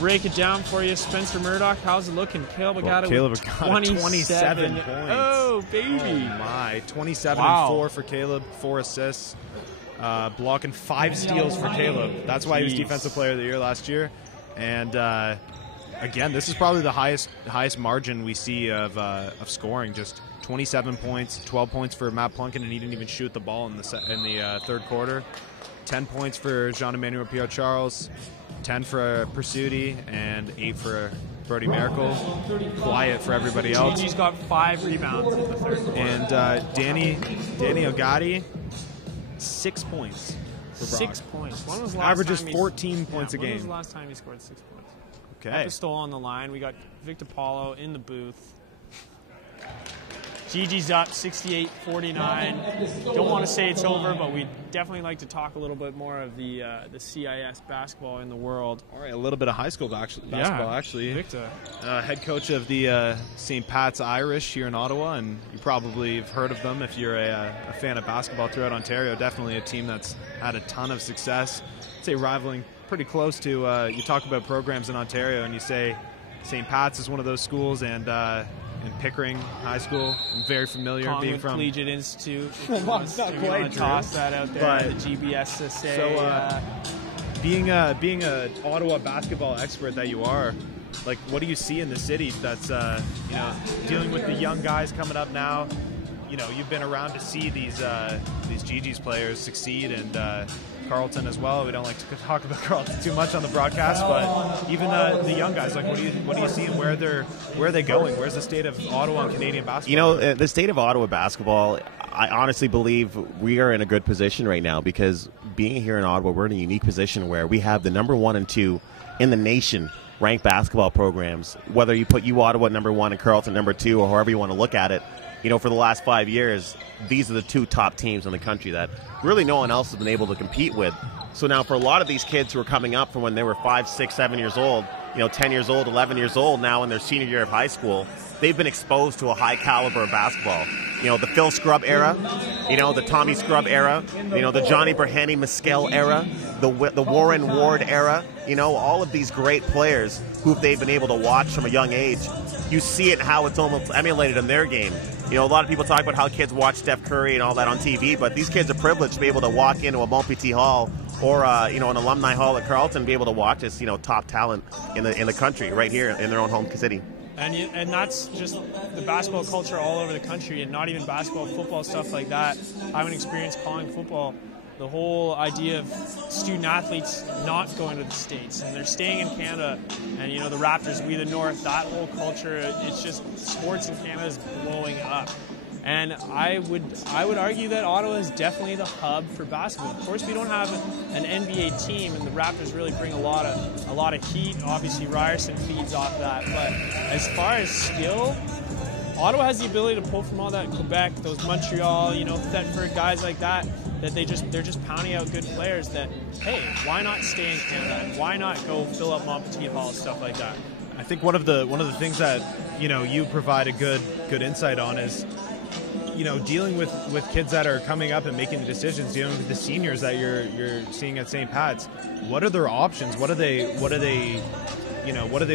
break it down for you. Spencer Murdoch, how's it looking? Caleb got 27 points. Oh, baby. Oh, my. 27 and 4 for Caleb, 4 assists. Blocking 5 steals for Caleb. That's why he was Defensive Player of the Year last year. And again, this is probably the highest margin we see of scoring. Just 27 points, 12 points for Matt Plunkin, and he didn't even shoot the ball in the third quarter. 10 points for Jean-Emmanuel Pierre-Charles, 10 for Pursuti, and 8 for Brody Miracle. Quiet for everybody else. He's got 5 rebounds in the third quarter. And Danny Ogati, 6 points. 6 points. When was the last Averages time 14 points a game. When was the last time he scored 6 points? Okay. Pistol on the line. We got Victor Paulo in the booth. Gee Gees up 68-49. Don't want to say it's over, but we'd definitely like to talk a little bit more of the CIS basketball in the world. All right, a little bit of high school basketball, actually. Victor. Head coach of the St. Pat's Irish here in Ottawa, and you probably have heard of them if you're a fan of basketball throughout Ontario. Definitely a team that's had a ton of success. I'd say rivaling pretty close to, you talk about programs in Ontario, and you say St. Pat's is one of those schools, and Pickering High School. I'm very familiar being from Collegiate Institute. If you want to toss that out there, but, the GBS to say. So, being a Ottawa basketball expert that you are, like, what do you see in the city that's dealing with the young guys coming up now? You know, you've been around to see these Gee Gees players succeed, and Carleton as well. We don't like to talk about Carleton too much on the broadcast, but even the young guys, like, what do you see, and where are they going? Where's the state of Ottawa and Canadian basketball? You know, the state of Ottawa basketball, I honestly believe we are in a good position right now, because being here in Ottawa, we're in a unique position where we have the number 1 and 2 in the nation ranked basketball programs. Whether you put Ottawa number 1 and Carleton number 2, or however you want to look at it, you know, for the last 5 years, these are the 2 top teams in the country that really no one else has been able to compete with. So now for a lot of these kids who are coming up from when they were 5, 6, 7 years old, 10 years old, 11 years old, now in their senior year of high school, they've been exposed to a high caliber of basketball. The Phil Scrub era, the Tommy Scrub era, the Johnny Berhaney Mescal era, the Warren Ward era, all of these great players who they've been able to watch from a young age. You see it how it's almost emulated in their game. A lot of people talk about how kids watch Steph Curry and all that on TV, but these kids are privileged to be able to walk into a Montpetit Hall or an alumni hall at Carleton and be able to watch this top talent in the country right here in their own home city. And that's just the basketball culture all over the country, and not even basketball, football, stuff like that. I have an experience calling football. The whole idea of student athletes not going to the States, and they're staying in Canada, and the Raptors, We the North, that whole culture, it's just sports in Canada is blowing up. And I would argue that Ottawa is definitely the hub for basketball. Of course, we don't have an NBA team, and the Raptors really bring a lot of heat. Obviously, Ryerson feeds off that. But as far as skill, Ottawa has the ability to pull from all that Quebec, those Montreal, Thetford, guys like that. That they're just pounding out good players. That, hey, why not stay in Canada, and why not go fill up Montpetit Hall, stuff like that. I think one of the things that you provide a good insight on is dealing with kids that are coming up and making the decisions, dealing with the seniors that you're seeing at St. Pat's. What are their options? What are they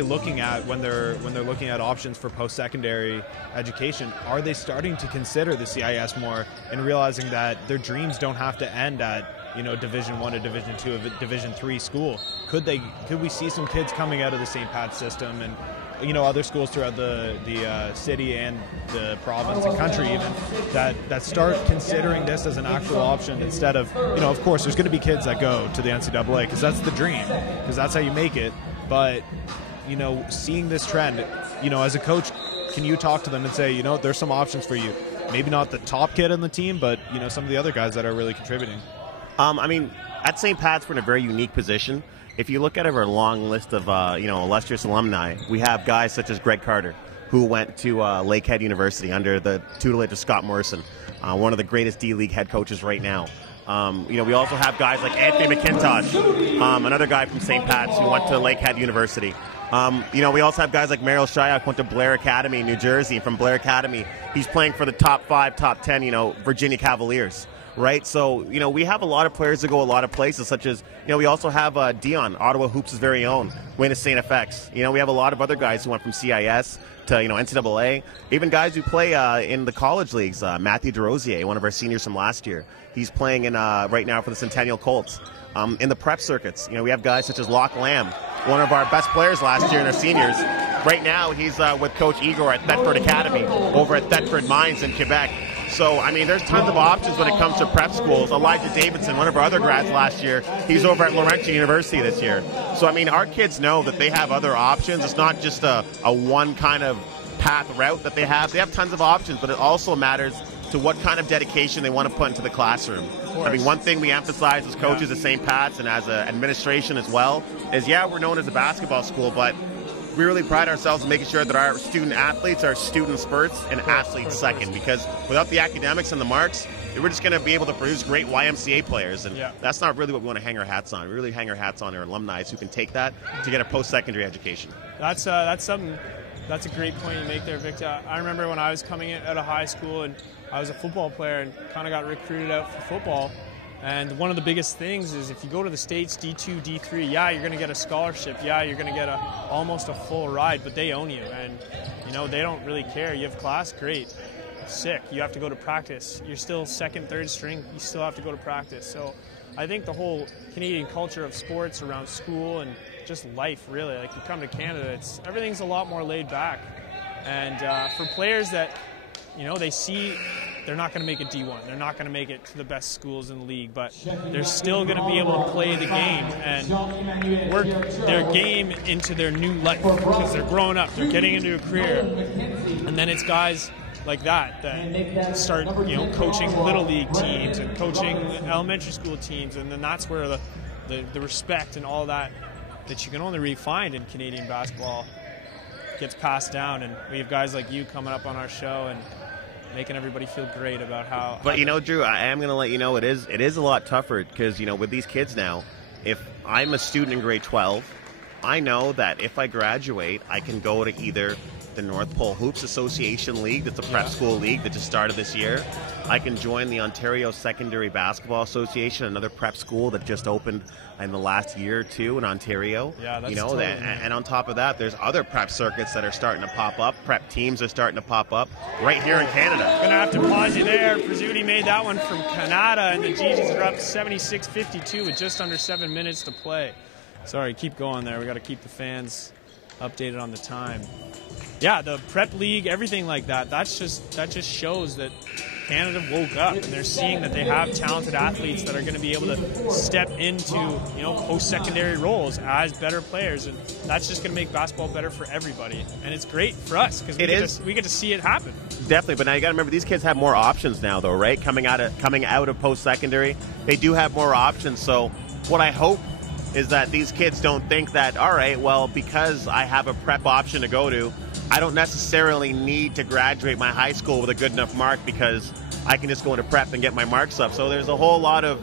looking at when they're looking at options for post-secondary education? Are they starting to consider the CIS more and realizing that their dreams don't have to end at Division I to Division II of a Division III school? Could we see some kids coming out of the St. Pat's system and other schools throughout the city and the province and country even that start considering this as an actual option instead of of course there's going to be kids that go to the NCAA because that's the dream, because that's how you make it. But seeing this trend, as a coach, can you talk to them and say, there's some options for you? Maybe not the top kid on the team, but some of the other guys that are really contributing. At St. Pat's, we're in a very unique position. If you look at our long list of illustrious alumni, we have guys such as Greg Carter, who went to Lakehead University under the tutelage of Scott Morrison, one of the greatest D-League head coaches right now. We also have guys like Anthony McIntosh, another guy from St. Pat's who went to Lakehead University. We also have guys like Mariel Shyok, went to Blair Academy in New Jersey. From Blair Academy, he's playing for the top 5, top 10, Virginia Cavaliers. Right, so we have a lot of players that go a lot of places, such as we also have Dion, Ottawa Hoops' very own, went to St. FX. We have a lot of other guys who went from CIS to NCAA, even guys who play in the college leagues. Matthew DeRosier, one of our seniors from last year, he's playing in right now for the Centennial Colts. In the prep circuits, we have guys such as Locke Lamb, one of our best players last year in our seniors. Right now, he's with Coach Igor at Thetford Academy over at Thetford Mines in Quebec. So, there's tons of options when it comes to prep schools. Elijah Davidson, one of our other grads last year, he's over at Laurentian University this year. So, our kids know that they have other options. It's not just a one kind of path route that they have. They have tons of options, but it also matters to what kind of dedication they want to put into the classroom. One thing we emphasize as coaches at St. Pat's and as an administration as well is, we're known as a basketball school, but we really pride ourselves in making sure that our student athletes are students first and athletes second, because without the academics and the marks, we're just going to be able to produce great YMCA players, and that's not really what we want to hang our hats on. We really hang our hats on our alumni who can take that to get a post-secondary education. That's something. That's a great point you make there, Victor. I remember when I was coming out of high school and I was a football player and kind of got recruited out for football. And one of the biggest things is if you go to the States, D2, D3, you're going to get a scholarship. You're going to get almost a full ride, but they own you. And, they don't really care. You have class, great. Sick. You have to go to practice. You're still second, third string. You still have to go to practice. So I think the whole Canadian culture of sports around school and just life, really, like you come to Canada, everything's a lot more laid back. And for players that, they see they're not going to make it D1. They're not going to make it to the best schools in the league, but they're still going to be able to play the game and work their game into their new life because they're growing up. They're getting into a career. And then it's guys like that start, coaching little league teams and coaching elementary school teams, and then that's where the respect and all that you can only really find in Canadian basketball gets passed down. And we have guys like you coming up on our show and making everybody feel great about how. But Drew, I am going to let you know it is a lot tougher because with these kids now, if I'm a student in grade 12, I know that if I graduate, I can go to either the North Pole Hoops Association League, that's a prep school league that just started this year. I can join the Ontario Secondary Basketball Association, another prep school that just opened in the last year or two in Ontario. Yeah, that's and on top of that, there's other prep circuits that are starting to pop up. Prep teams are starting to pop up right here in Canada. Gonna have to pause you there. Presutti made that one from Canada, and the Gee Gees are up 76-52 with just under 7 minutes to play. Sorry, keep going there. We got to keep the fans updated on the time. Yeah, the prep league, everything like that. That just shows that Canada woke up and they're seeing that they have talented athletes that are going to be able to step into post-secondary roles as better players, and that's just going to make basketball better for everybody. And it's great for us because we get to see it happen. Definitely, but now you got to remember these kids have more options now, though, right? Coming out of post-secondary, they do have more options. So what I hope is that these kids don't think that, all right, well, because I have a prep option to go to, I don't necessarily need to graduate my high school with a good enough mark because I can just go into prep and get my marks up. So there's a whole lot of,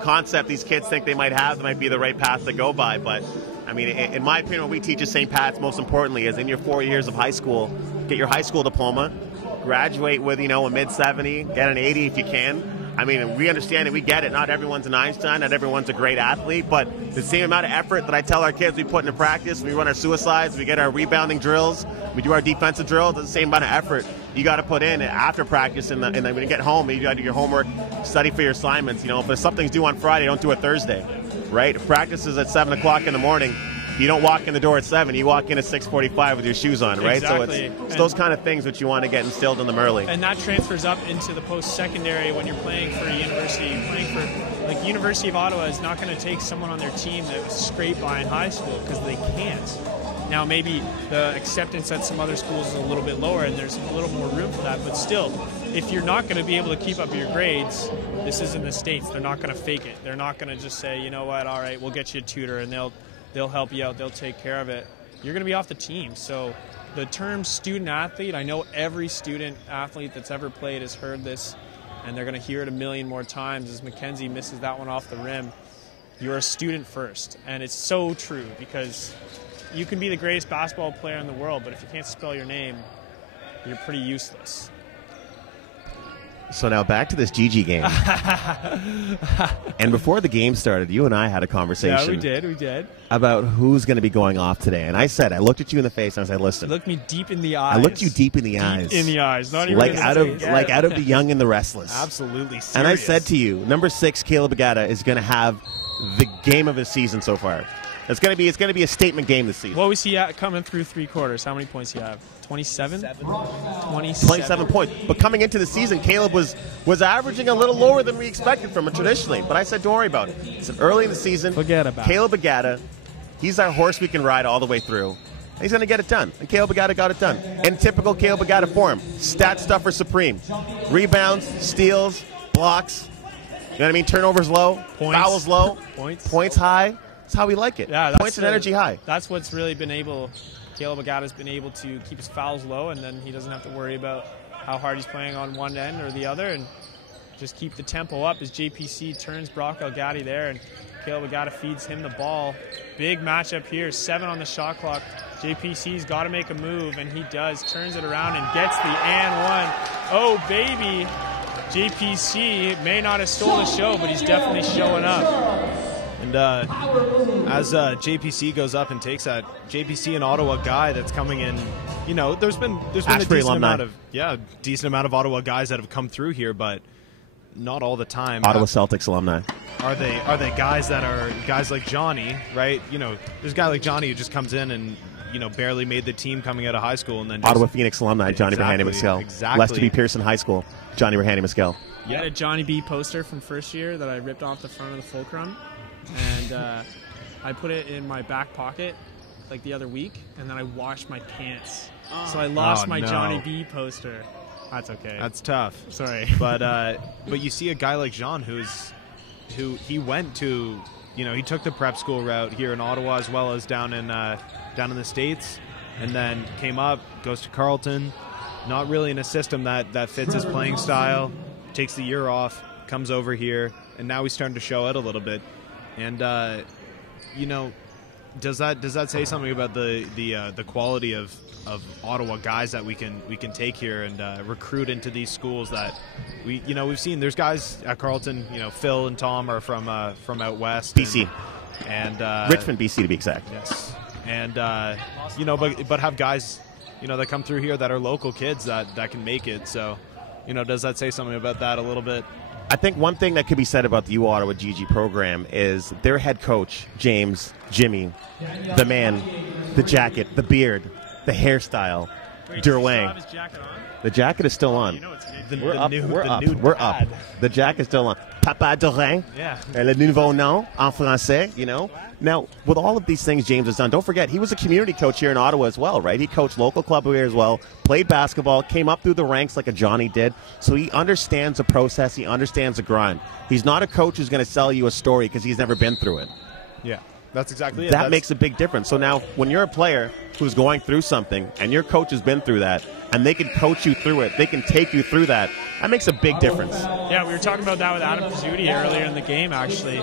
concept these kids think they might have that might be the right path to go by. But, in my opinion, what we teach at St. Pat's most importantly is in your 4 years of high school, get your high school diploma, graduate with, a mid-70, get an 80 if you can. We understand it. We get it. Not everyone's an Einstein. Not everyone's a great athlete. But the same amount of effort that I tell our kids we put into practice, we run our suicides, we get our rebounding drills, we do our defensive drills, the same amount of effort you got to put in after practice. And then when you get home, you got to do your homework, study for your assignments. If something's due on Friday, don't do it Thursday, right? If practice is at 7 o'clock in the morning, you don't walk in the door at 7. You walk in at 6:45 with your shoes on, right? Exactly. So it's those kind of things that you want to get instilled in them early. And that transfers up into the post-secondary when you're playing for a university. University of Ottawa is not going to take someone on their team that was scraped by in high school because they can't. Now, maybe the acceptance at some other schools is a little bit lower and there's a little more room for that. But still, if you're not going to be able to keep up your grades, this is in the States. They're not going to fake it. They're not going to just say, you know what, all right, we'll get you a tutor and they'll help you out, they'll take care of it. You're going to be off the team. So the term student athlete, I know every student athlete that's ever played has heard this, and they're going to hear it a million more times as Mackenzie misses that one off the rim. You're a student first, and it's so true because you can be the greatest basketball player in the world, but if you can't spell your name, you're pretty useless. So now back to this Gee game. And before the game started, you and I had a conversation. Yeah, we did. About who's going to be going off today. And I looked at you in the face and I said, listen. Look me deep in the eyes. I looked you deep in the eyes. Deep in the eyes. Not even like out of the young and the restless. Absolutely serious. And I said to you, number 6, Caleb Agata, is going to have the game of his season so far. It's going to be a statement game this season. What was he at coming through 3 quarters? How many points do you have? 27? 27 points. But coming into the season, Caleb was averaging a little lower than we expected from him traditionally. But I said, don't worry about it. It's early in the season. Forget about Caleb Agata. He's our horse we can ride all the way through. And he's going to get it done. And Caleb Agata got it done. In typical Caleb Agata form, stat stuffer supreme. Rebounds, steals, blocks. You know what I mean? Turnovers low. Points. Fouls low. Points high. That's how we like it. Yeah, points and energy high. That's what's really been able. Caleb Agata's been able to keep his fouls low, and then he doesn't have to worry about how hard he's playing on one end or the other, and just keep the tempo up as JPC turns Brock Elgatti there, and Caleb Agata feeds him the ball. Big matchup here, 7 on the shot clock. JPC's got to make a move, and he does. Turns it around and gets the and one. Oh, baby. JPC may not have stole the show, but he's definitely showing up. And as JPC goes up and takes that, JPC, an Ottawa guy that's coming in, you know, there's been a decent amount of Ottawa guys that have come through here, but not all the time. Ottawa Celtics alumni. Are they guys that are guys like Johnny, right? You know, there's a guy like Johnny who just comes in and, you know, barely made the team coming out of high school, and then Ottawa Phoenix alumni, Johnny Rahani Mescal. Exactly. Lester B. Pearson High School, Johnny Rahani Mescal. I had a Johnny B poster from first year that I ripped off the front of the fulcrum, and I put it in my back pocket like the other week, and then I washed my pants. So I lost my Johnny B poster. That's okay. That's tough. Sorry. But you see a guy like Jean who he went to, you know, he took the prep school route here in Ottawa as well as down in the States, and then came up, goes to Carleton, not really in a system that fits his playing style, takes the year off, comes over here, and now he's starting to show out a little bit. And you know, does that say something about the quality of Ottawa guys that we can take here and recruit into these schools that we've seen? There's guys at Carleton, you know, Phil and Tom are from out west, BC, and Richmond, BC to be exact. Yes, and you know, but have guys, you know, that come through here that are local kids that can make it. So, you know, does that say something about that a little bit? I think one thing that could be said about the U Ottawa GG program is their head coach, James, Jimmy, the man, the jacket, the beard, the hairstyle, Derwang. The jacket is still on. We're up. The jacket is still on. Papa Derwang. Yeah. Le nouveau nom en français, you know. Now, with all of these things James has done, don't forget, he was a community coach here in Ottawa as well, right? He coached local club here as well, played basketball, came up through the ranks like a Johnny did. So he understands the process. He understands the grind. He's not a coach who's going to sell you a story because he's never been through it. Yeah, that's exactly it. That makes a big difference. So now, when you're a player who's going through something and your coach has been through that, and they can coach you through it, they can take you through that, that makes a big difference. Yeah, we were talking about that with Adam Pizzuti earlier in the game, actually,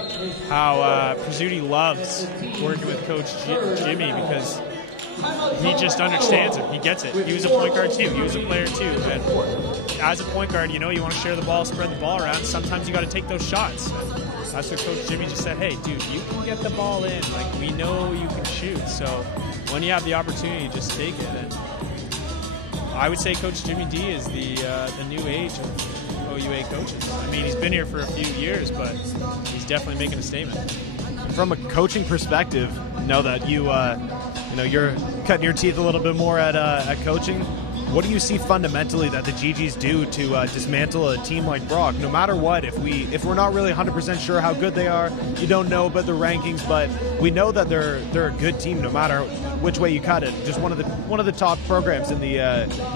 how Pizzuti loves working with Coach Jimmy because he just understands him. He gets it. He was a point guard too. He was a player too. And as a point guard, you know, you want to share the ball, spread the ball around. Sometimes you got to take those shots. That's what Coach Jimmy just said. Hey, dude, you can get the ball in. Like, we know you can shoot. So when you have the opportunity, just take it. And I would say Coach Jimmy D is the new age of OUA coaches. I mean, he's been here for a few years, but he's definitely making a statement. From a coaching perspective, know that you're cutting your teeth a little bit more at coaching. What do you see fundamentally that the Gee Gees do to dismantle a team like Brock? No matter what, if we're not really 100% sure how good they are, you don't know about the rankings, but we know that they're a good team no matter which way you cut it. Just one of the top programs in the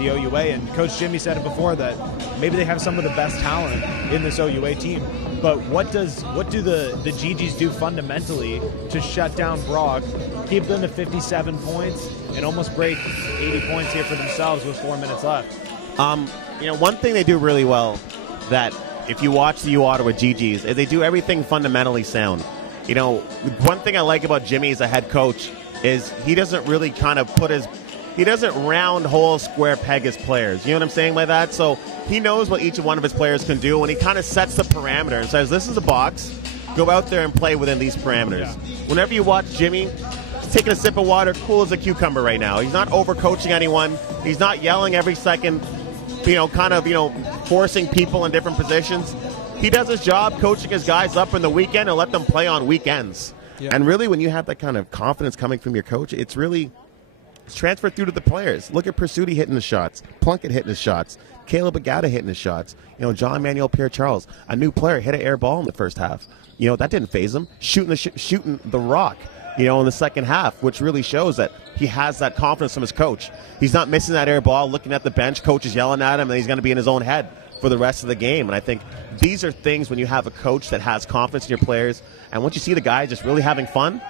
OUA, and Coach Jimmy said it before that maybe they have some of the best talent in this OUA team. But what do the Gee Gees do fundamentally to shut down Brock, keep them to 57 points, and almost break 80 points here for themselves with 4 minutes left? You know, one thing they do really well that if you watch the U Ottawa Gee Gees is they do everything fundamentally sound. You know, one thing I like about Jimmy as a head coach is he doesn't really kind of he doesn't round hole square peg his players. You know what I'm saying by that? So he knows what each one of his players can do, and he kind of sets the parameters. Says, this is a box. Go out there and play within these parameters. Yeah. Whenever you watch Jimmy, he's taking a sip of water, cool as a cucumber right now. He's not overcoaching anyone. He's not yelling every second, forcing people in different positions. He does his job coaching his guys up in the weekend and let them play on weekends. Yeah. And really, when you have that kind of confidence coming from your coach, it's transferred through to the players. Look at Pursuti hitting the shots, Plunkett hitting his shots, Caleb Agata hitting his shots. John Manuel Pierre-Charles, a new player, hit an air ball in the first half. That didn't faze him. Shooting the rock, in the second half, which really shows that he has that confidence from his coach. He's not missing that air ball, looking at the bench, coach is yelling at him, and he's going to be in his own head for the rest of the game. And I think these are things when you have a coach that has confidence in your players, and once you see the guys just really having fun,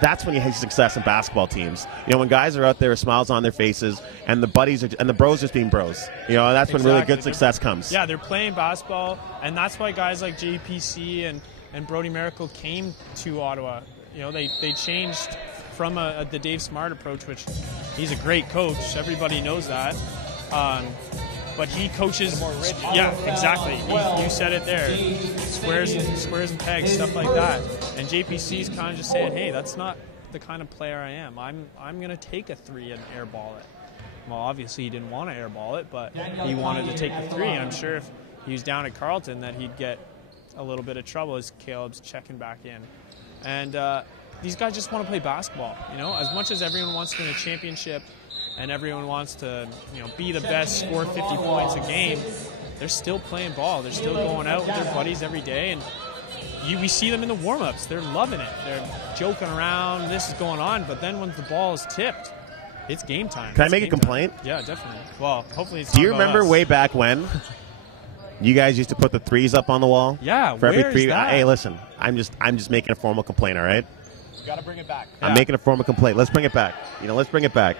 that's when you have success in basketball teams. When guys are out there with smiles on their faces and the buddies and the bros just being bros. That's when really good success comes. Yeah, they're playing basketball, and that's why guys like JPC and Brody Miracle came to Ottawa. They changed from the Dave Smart approach, which he's a great coach. Everybody knows that. But he coaches, yeah, exactly. You said it there. Squares and pegs, stuff like that. And JPC's kind of just saying, hey, that's not the kind of player I am. I'm going to take a three and airball it. Well, obviously he didn't want to airball it, but he wanted to take the three. And I'm sure if he was down at Carleton that he'd get a little bit of trouble as Caleb's checking back in. And these guys just want to play basketball. As much as everyone wants to win a championship, and everyone wants to, be the best, score 50 points a game, they're still playing ball. They're still going out with their buddies every day, and we see them in the warm-ups. They're loving it. They're joking around. This is going on, but then when the ball is tipped, it's game time. Can I make a complaint? Yeah, definitely. Well, hopefully it's Do you remember way back when you guys used to put the threes up on the wall? Yeah, for every where three. is that? Hey, listen, I'm just making a formal complaint, all right? You got to bring it back. I'm making a formal complaint. Let's bring it back. Let's bring it back.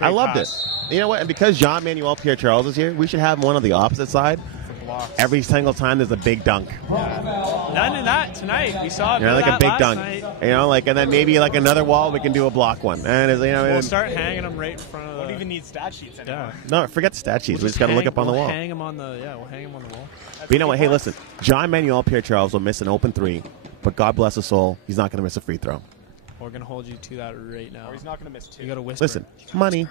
I loved it. You know what? And because Jean Manuel Pierre-Charles is here, we should have one on the opposite side. For blocks. Every single time there's a big dunk. Yeah. None of that tonight. We saw it. Like a big dunk. Night. And then maybe another wall we can do a block one. And we'll start hanging them right in front of the. We don't even need stat sheets anymore. Yeah. No, forget the stat sheets. We just got to look up on the wall. We'll hang them on the wall. But you know what? Hey, listen. Jean Manuel Pierre-Charles will miss an open three, but God bless his soul, he's not going to miss a free throw. We're going to hold you to that right now. Or he's not going to miss two. You got to whisper. Listen, money.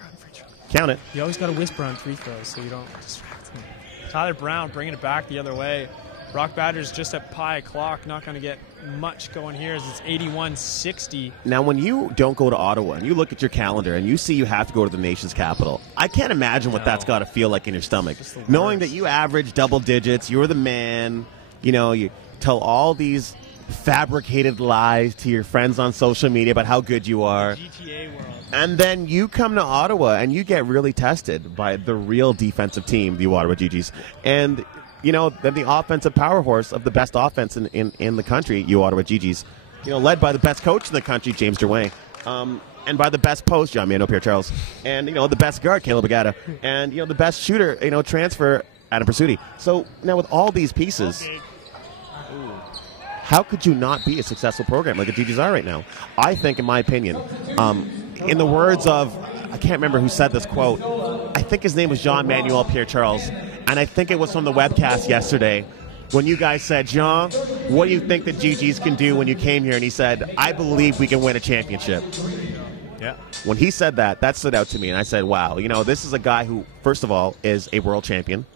Count it. You always got to whisper on free throws so you don't distract him. Tyler Brown bringing it back the other way. Rock Badgers just at pi o'clock. Not going to get much going here as it's 81-60. Now, when you don't go to Ottawa and you look at your calendar and you see you have to go to the nation's capital, I can't imagine what that's got to feel like in your stomach. Knowing that you average double digits, you're the man, you tell all these fabricated lies to your friends on social media about how good you are. GTA world. And then you come to Ottawa and you get really tested by the real defensive team, the Ottawa Gee Gees. And, then the offensive power horse of the best offense in the country, you Ottawa Gee Gees, led by the best coach in the country, James Drouin. And by the best post, John Manuel Pierre-Charles. And, the best guard, Caleb Agata. And, the best shooter, transfer, Adam Pursuti. So now with all these pieces, how could you not be a successful program like the Gee Gees are right now? I think, in my opinion, in the words of, I can't remember who said this quote, I think his name was Jean Manuel Pierre-Charles, and I think it was from the webcast yesterday when you guys said, Jean, what do you think the Gee Gees can do when you came here? And he said, I believe we can win a championship. Yeah. When he said that stood out to me, and I said, wow, this is a guy who, first of all, is a world champion.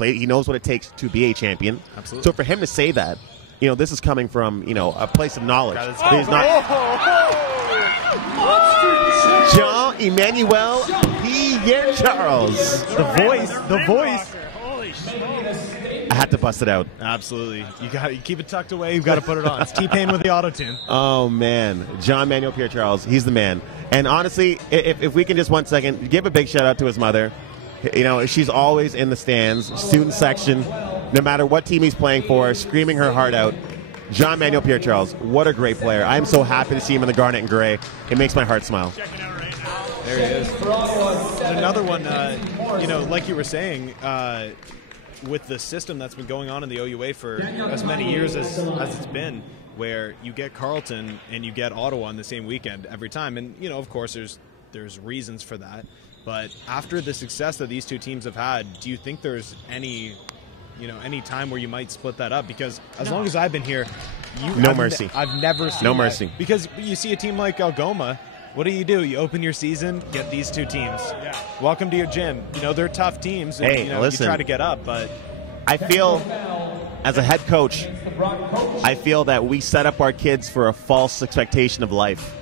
He knows what it takes to be a champion. Absolutely. So for him to say that, this is coming from, a place of knowledge. He's not Jean-Emmanuel Pierre-Charles. The voice. Holy shit. I had to bust it out. Absolutely. You keep it tucked away. You've got to put it on. It's T-Pain with the auto-tune. Oh, man. Jean-Emmanuel Pierre-Charles. He's the man. And honestly, if we can just 1 second, give a big shout-out to his mother. She's always in the stands, student section, no matter what team he's playing for, screaming her heart out. Jean Manuel Pierre-Charles, what a great player. I am so happy to see him in the garnet and gray. It makes my heart smile. There he is. And another one, like you were saying, with the system that's been going on in the OUA for as many years as it's been, where you get Carleton and you get Ottawa on the same weekend every time. And, you know, of course, there's reasons for that. But after the success that these two teams have had, do you think there's any time where you might split that up? Because as long as I've been here, mercy. I've never seen no that. mercy. Because you see a team like Algoma, what do? You open your season, get these two teams. Yeah. Welcome to your gym. You know, they're tough teams. And, Hey, listen. You try to get up, but I feel, as a head coach, I feel that we set up our kids for a false expectation of life.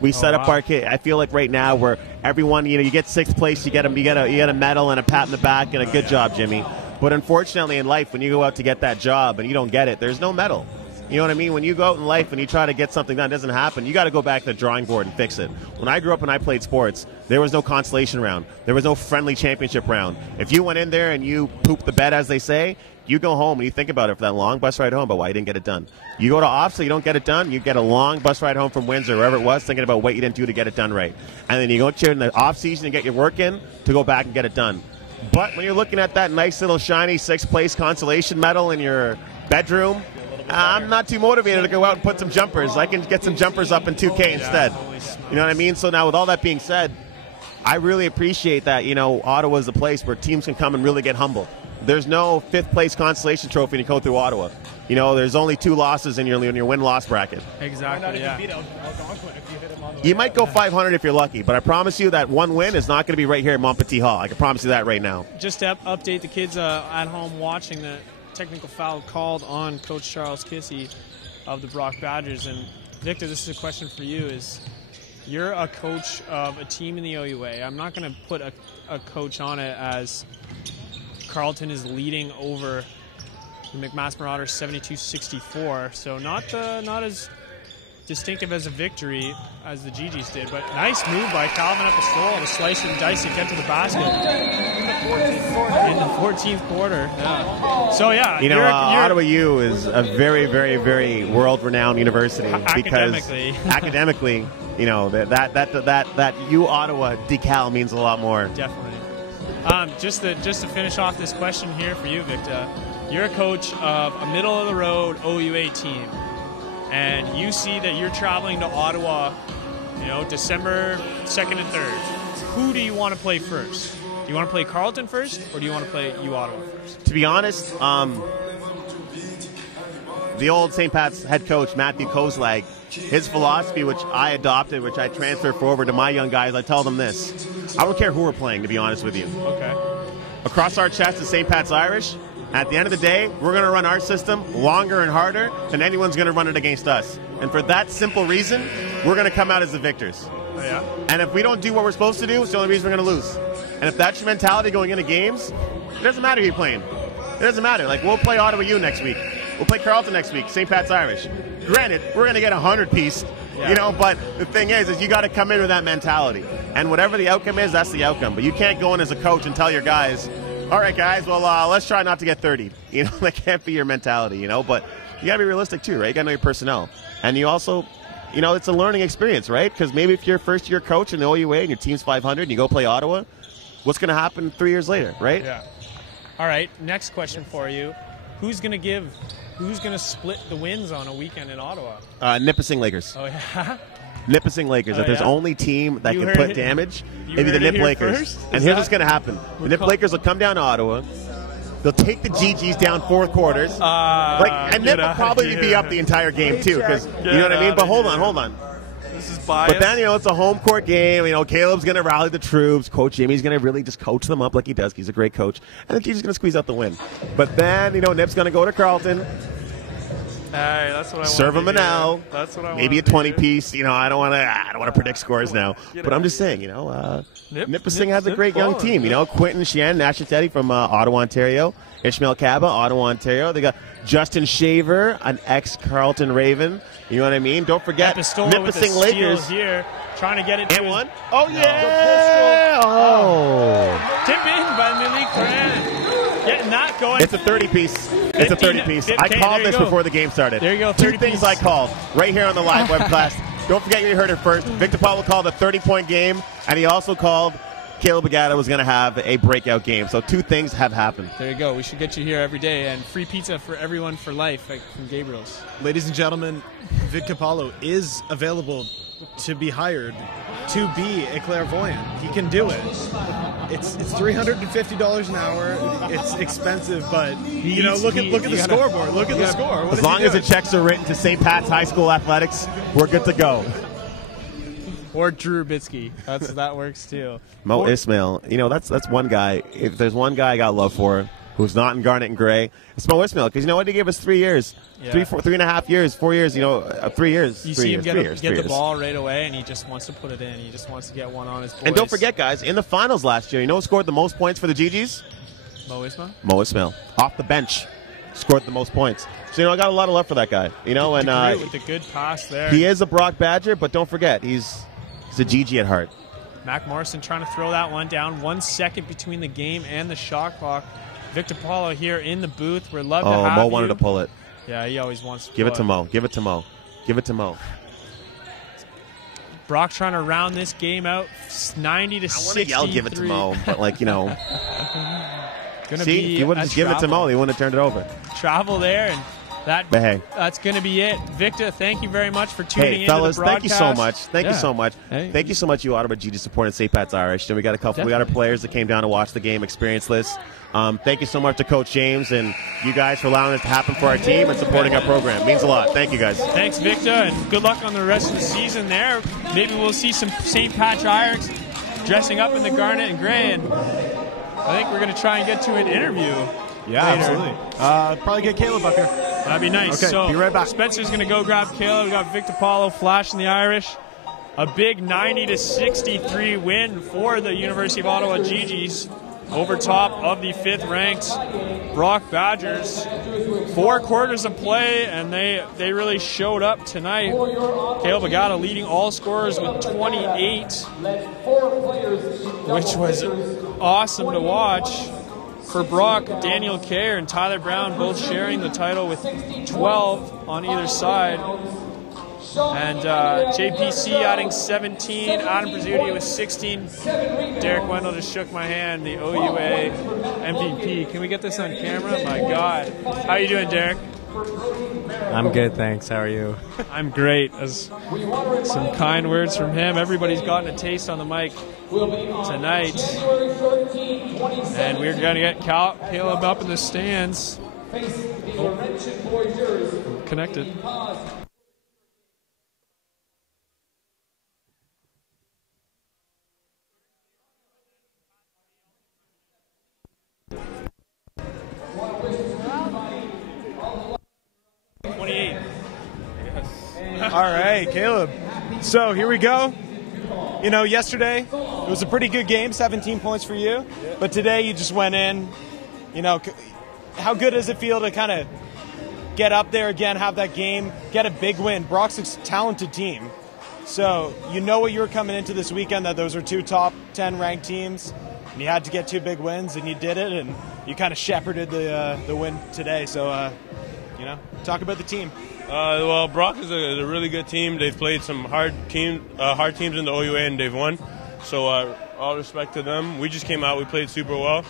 We set up our kid. I feel like right now where everyone, you get sixth place, you get a medal and a pat in the back and a good job, Jimmy. But unfortunately in life, when you go out to get that job and you don't get it, there's no medal. You know what I mean? When you go out in life and you try to get something done, it doesn't happen. You got to go back to the drawing board and fix it. When I grew up and I played sports, there was no consolation round. There was no friendly championship round. If you went in there and you pooped the bed, as they say, you go home and you think about it for that long bus ride home about why you didn't get it done. You go to off, so you don't get it done. You get a long bus ride home from Windsor, wherever it was, thinking about what you didn't do to get it done right. And then you go in the off season and get your work in to go back and get it done. But when you're looking at that nice little shiny sixth place consolation medal in your bedroom, I'm not too motivated to go out and put some jumpers. I can get some jumpers up in 2K instead. You know what I mean? So now with all that being said, I really appreciate that, Ottawa's a place where teams can come and really get humble. There's no fifth place consolation trophy when you go through Ottawa. There's only 2 losses in your win-loss bracket. Exactly, yeah. You might go 500 if you're lucky, but I promise you that one win is not going to be right here at Montpetit Hall. I can promise you that right now. Just to update the kids at home watching, the technical foul called on Coach Charles Kissy of the Brock Badgers. And Victor, this is a question for you. You're a coach of a team in the OUA. I'm not going to put a coach on it as Carleton is leading over the McMaster Marauders 72-64, so not as distinctive as a victory as the Gee Gees did, but nice move by Calvin Epistole to slice and dice and get to the basket in the 14th quarter. Yeah. So yeah, you're Ottawa U is a very, very, very world-renowned university because academically, that U Ottawa decal means a lot more. Definitely. Just to finish off this question here for you, Victor, you're a coach of a middle-of-the-road OUA team, and you see that you're traveling to Ottawa, December 2nd and 3rd. Who do you want to play first? Do you want to play Carleton first, or do you want to play U Ottawa first? To be honest, the old St. Pat's head coach, Matthew Kozlag, his philosophy, which I adopted, which I transfer forward to my young guys, I tell them this. I don't care who we're playing, to be honest with you. Okay. Across our chest is St. Pat's Irish. At the end of the day, we're going to run our system longer and harder than anyone's going to run it against us. And for that simple reason, we're going to come out as the victors. Oh, yeah? And if we don't do what we're supposed to do, it's the only reason we're going to lose. And if that's your mentality going into games, it doesn't matter who you're playing. It doesn't matter. Like, we'll play Ottawa U next week. We'll play Carleton next week, St. Pat's Irish. Granted, we're going to get 100-piece, but the thing is you got to come in with that mentality. And whatever the outcome is, that's the outcome. But you can't go in as a coach and tell your guys, all right, guys, well, let's try not to get 30. That can't be your mentality, But you got to be realistic, too, right? You got to know your personnel. And you also, it's a learning experience, right? Because maybe if you're a first-year coach in the OUA and your team's 500 and you go play Ottawa, what's going to happen 3 years later, right? Yeah. All right, next question for you. Who's going to split the wins on a weekend in Ottawa? Nipissing Lakers. Oh, yeah? Nipissing Lakers. If there's only team that can put damage, maybe the Nip Lakers. And here's what's going to happen. The Nip Lakers will come down to Ottawa. They'll take the Gee Gees down 4 quarters. And Nip will probably be up the entire game, too. Because you know what I mean? But hold on. This is biased. But then, it's a home court game. Caleb's going to rally the troops. Coach Jimmy's going to really just coach them up like he does. He's a great coach. And the Gee Gees going to squeeze out the win. But then, Nip's going to go to Carleton. Hey, that's what I want. Serve him an L. That's what I want. Maybe a 20-piece. I don't want to predict scores now. But I'm just saying, Nipissing has a great young team. Quentin Shan, Nash Teddy from Ottawa, Ontario. Ishmael Kaba, Ottawa, Ontario. They got Justin Shaver, an ex-Carleton Raven. You know what I mean? Don't forget Nipissing Lakers here, trying to get it. And one. Oh yeah! Oh. Tip in by Malik Grant. Getting that going. It's a 30-piece. It's a 30-piece. I called this before the game started. There you go. 2 things I called right here on the live webcast. Don't forget you heard it first. Victor Pablo called a 30-point game, and he also called Caleb Agata was going to have a breakout game. So 2 things have happened. There you go. We should get you here every day, and free pizza for everyone for life, like from Gabriel's. Ladies and gentlemen, Victor Paulo is available to be hired to be a clairvoyant. He can do it. It's $350 an hour. It's expensive, but you know, look at the scoreboard. Look at the score. As long as the checks are written to St. Pat's High School Athletics, we're good to go. Or Drew Rubitsky. That works too. Mo Ismail, you know, that's one guy. If there's one guy I got love for who's not in Garnet and Gray, it's Mo Ismail, because you know what? He gave us 3 years. Yeah. 3.5 years, 4 years, 3 years. You 3 see years, him 3 years, get 3 the years. ball right away, and he just wants to put it in. He just wants to get one on his boys. And don't forget, guys, in the finals last year, you know who scored the most points for the Gee Gees? Mo Ismail? Mo Ismail. Off the bench, scored the most points. So, you know, I got a lot of love for that guy. You know, and with the good pass there. he is a Brock Badger, but don't forget, he's a Gee Gee at heart. Mac Morrison trying to throw that one down. 1 second between the game and the shot clock. Victor Paulo here in the booth. We'd love to have Mo you. wanted to pull it. Yeah, he always wants to Give pull it to Mo. Give it to Mo. Give it to Mo. Brock trying to round this game out 90 to 63. I want to yell give it to Mo, but like, you know. Gonna See, be if he wouldn't just give it to Mo, he wouldn't have turned it over. Travel there, and that's going to be it. Victor, thank you very much for tuning in. Hey, fellas, to the broadcast. thank you so much. Thank you so much. Hey. Thank you so much, you Ottawa Gee Gees supporting St. Pat's Irish. And we got a couple. We got our players that came down to watch the game, experience this. Thank you so much to Coach James and you guys for allowing this to happen for our team and supporting our program. It means a lot. Thank you, guys. Thanks, Victor, and good luck on the rest of the season there. Maybe we'll see some St. Pat's Irish dressing up in the garnet and gray, and I think we're going to try and get to an interview. Yeah, later. absolutely. Probably get Caleb up here. That'd be nice. Okay, so be right back. Spencer's going to go grab Caleb. We got Victor Paulo flashing the Irish. A big 90 to 63 win for the University of Ottawa Gee Gees over top of the 5th ranked Brock Badgers. 4 quarters of play, and they really showed up tonight. Caleb Agata leading all scorers with 28, which was awesome to watch. For Brock, Daniel Kerr and Tyler Brown both sharing the title with 12 on either side. And JPC adding 17, Adam Prizzuti with 16. Derek Wendell just shook my hand, the OUA MVP. Can we get this on camera? My God. How you doing, Derek? I'm good, thanks. How are you? I'm great. As some kind words from him. Everybody's gotten a taste on the mic tonight. And we're going to get Caleb up in the stands. Connected. All right, Caleb. So here we go. You know, yesterday it was a pretty good game, 17 points for you. But today you just went in. You know, how good does it feel to kind of get up there again, have that game, get a big win? Brock's a talented team. So you know what you were coming into this weekend, that those are 2 top 10 ranked teams. And you had to get 2 big wins, and you did it, and you kind of shepherded the win today. So, you know, talk about the team. Well, Brock is a really good team. They've played some hard teams in the OUA, and they've won. So all respect to them. We just came out. We played super well.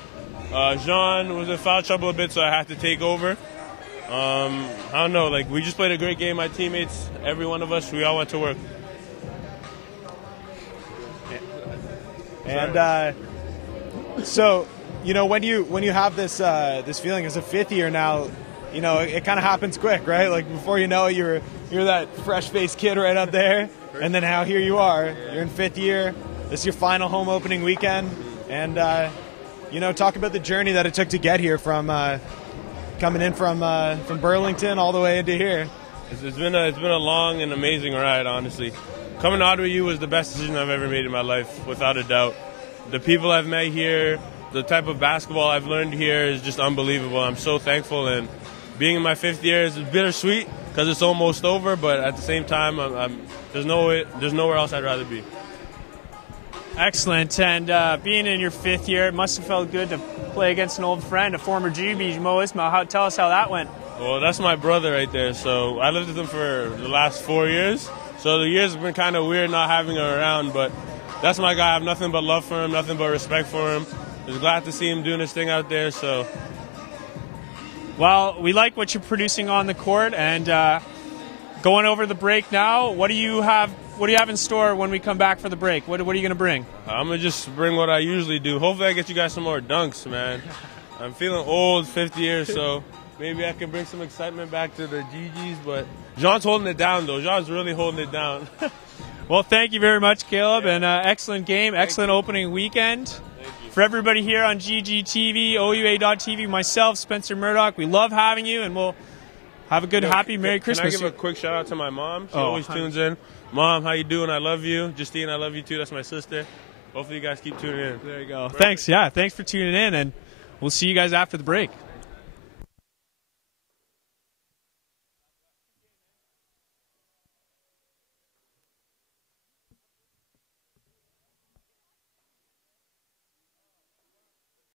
Jean was in foul trouble a bit, so I had to take over. I don't know. Like, we just played a great game. My teammates, every one of us, we all went to work. And so, you know, when you have this this feeling as a 5th year now, you know, it kind of happens quick, right? Like, before you know it, you're that fresh-faced kid right up there, and then now here you are. You're in 5th year. This is your final home opening weekend, and you know, talk about the journey that it took to get here from coming in from Burlington all the way into here. It's been a long and amazing ride, honestly. Coming to Ottawa U was the best decision I've ever made in my life, without a doubt. The people I've met here, the type of basketball I've learned here is just unbelievable. I'm so thankful, and being in my 5th year is bittersweet because it's almost over, but at the same time, there's nowhere else I'd rather be. Excellent. And being in your 5th year, it must have felt good to play against an old friend, a former Gee Gees, Mo Ismail. Tell us how that went. Well, that's my brother right there. So I lived with him for the last 4 years. So the years have been kind of weird not having him around, but that's my guy. I have nothing but love for him, nothing but respect for him. Just glad to see him doing his thing out there. So, well, we like what you're producing on the court, and going over the break now. What do you have? What do you have in store when we come back for the break? What are you going to bring? I'm going to just bring what I usually do. Hopefully I get you guys some more dunks, man. I'm feeling old, 50 years, so maybe I can bring some excitement back to the Gee Gees, but Jean's holding it down, though. Jean's really holding it down. Well, thank you very much, Caleb, and excellent game, excellent opening weekend. For everybody here on GGTV, OUA.TV, myself, Spencer Murdoch, we love having you, and we'll have a good, happy, Merry Christmas. Can I give a quick shout-out to my mom? She always tunes in. Mom, how you doing? I love you. Justine, I love you too. That's my sister. Hopefully you guys keep tuning in. There you go. Perfect. Thanks. Yeah, thanks for tuning in, and we'll see you guys after the break.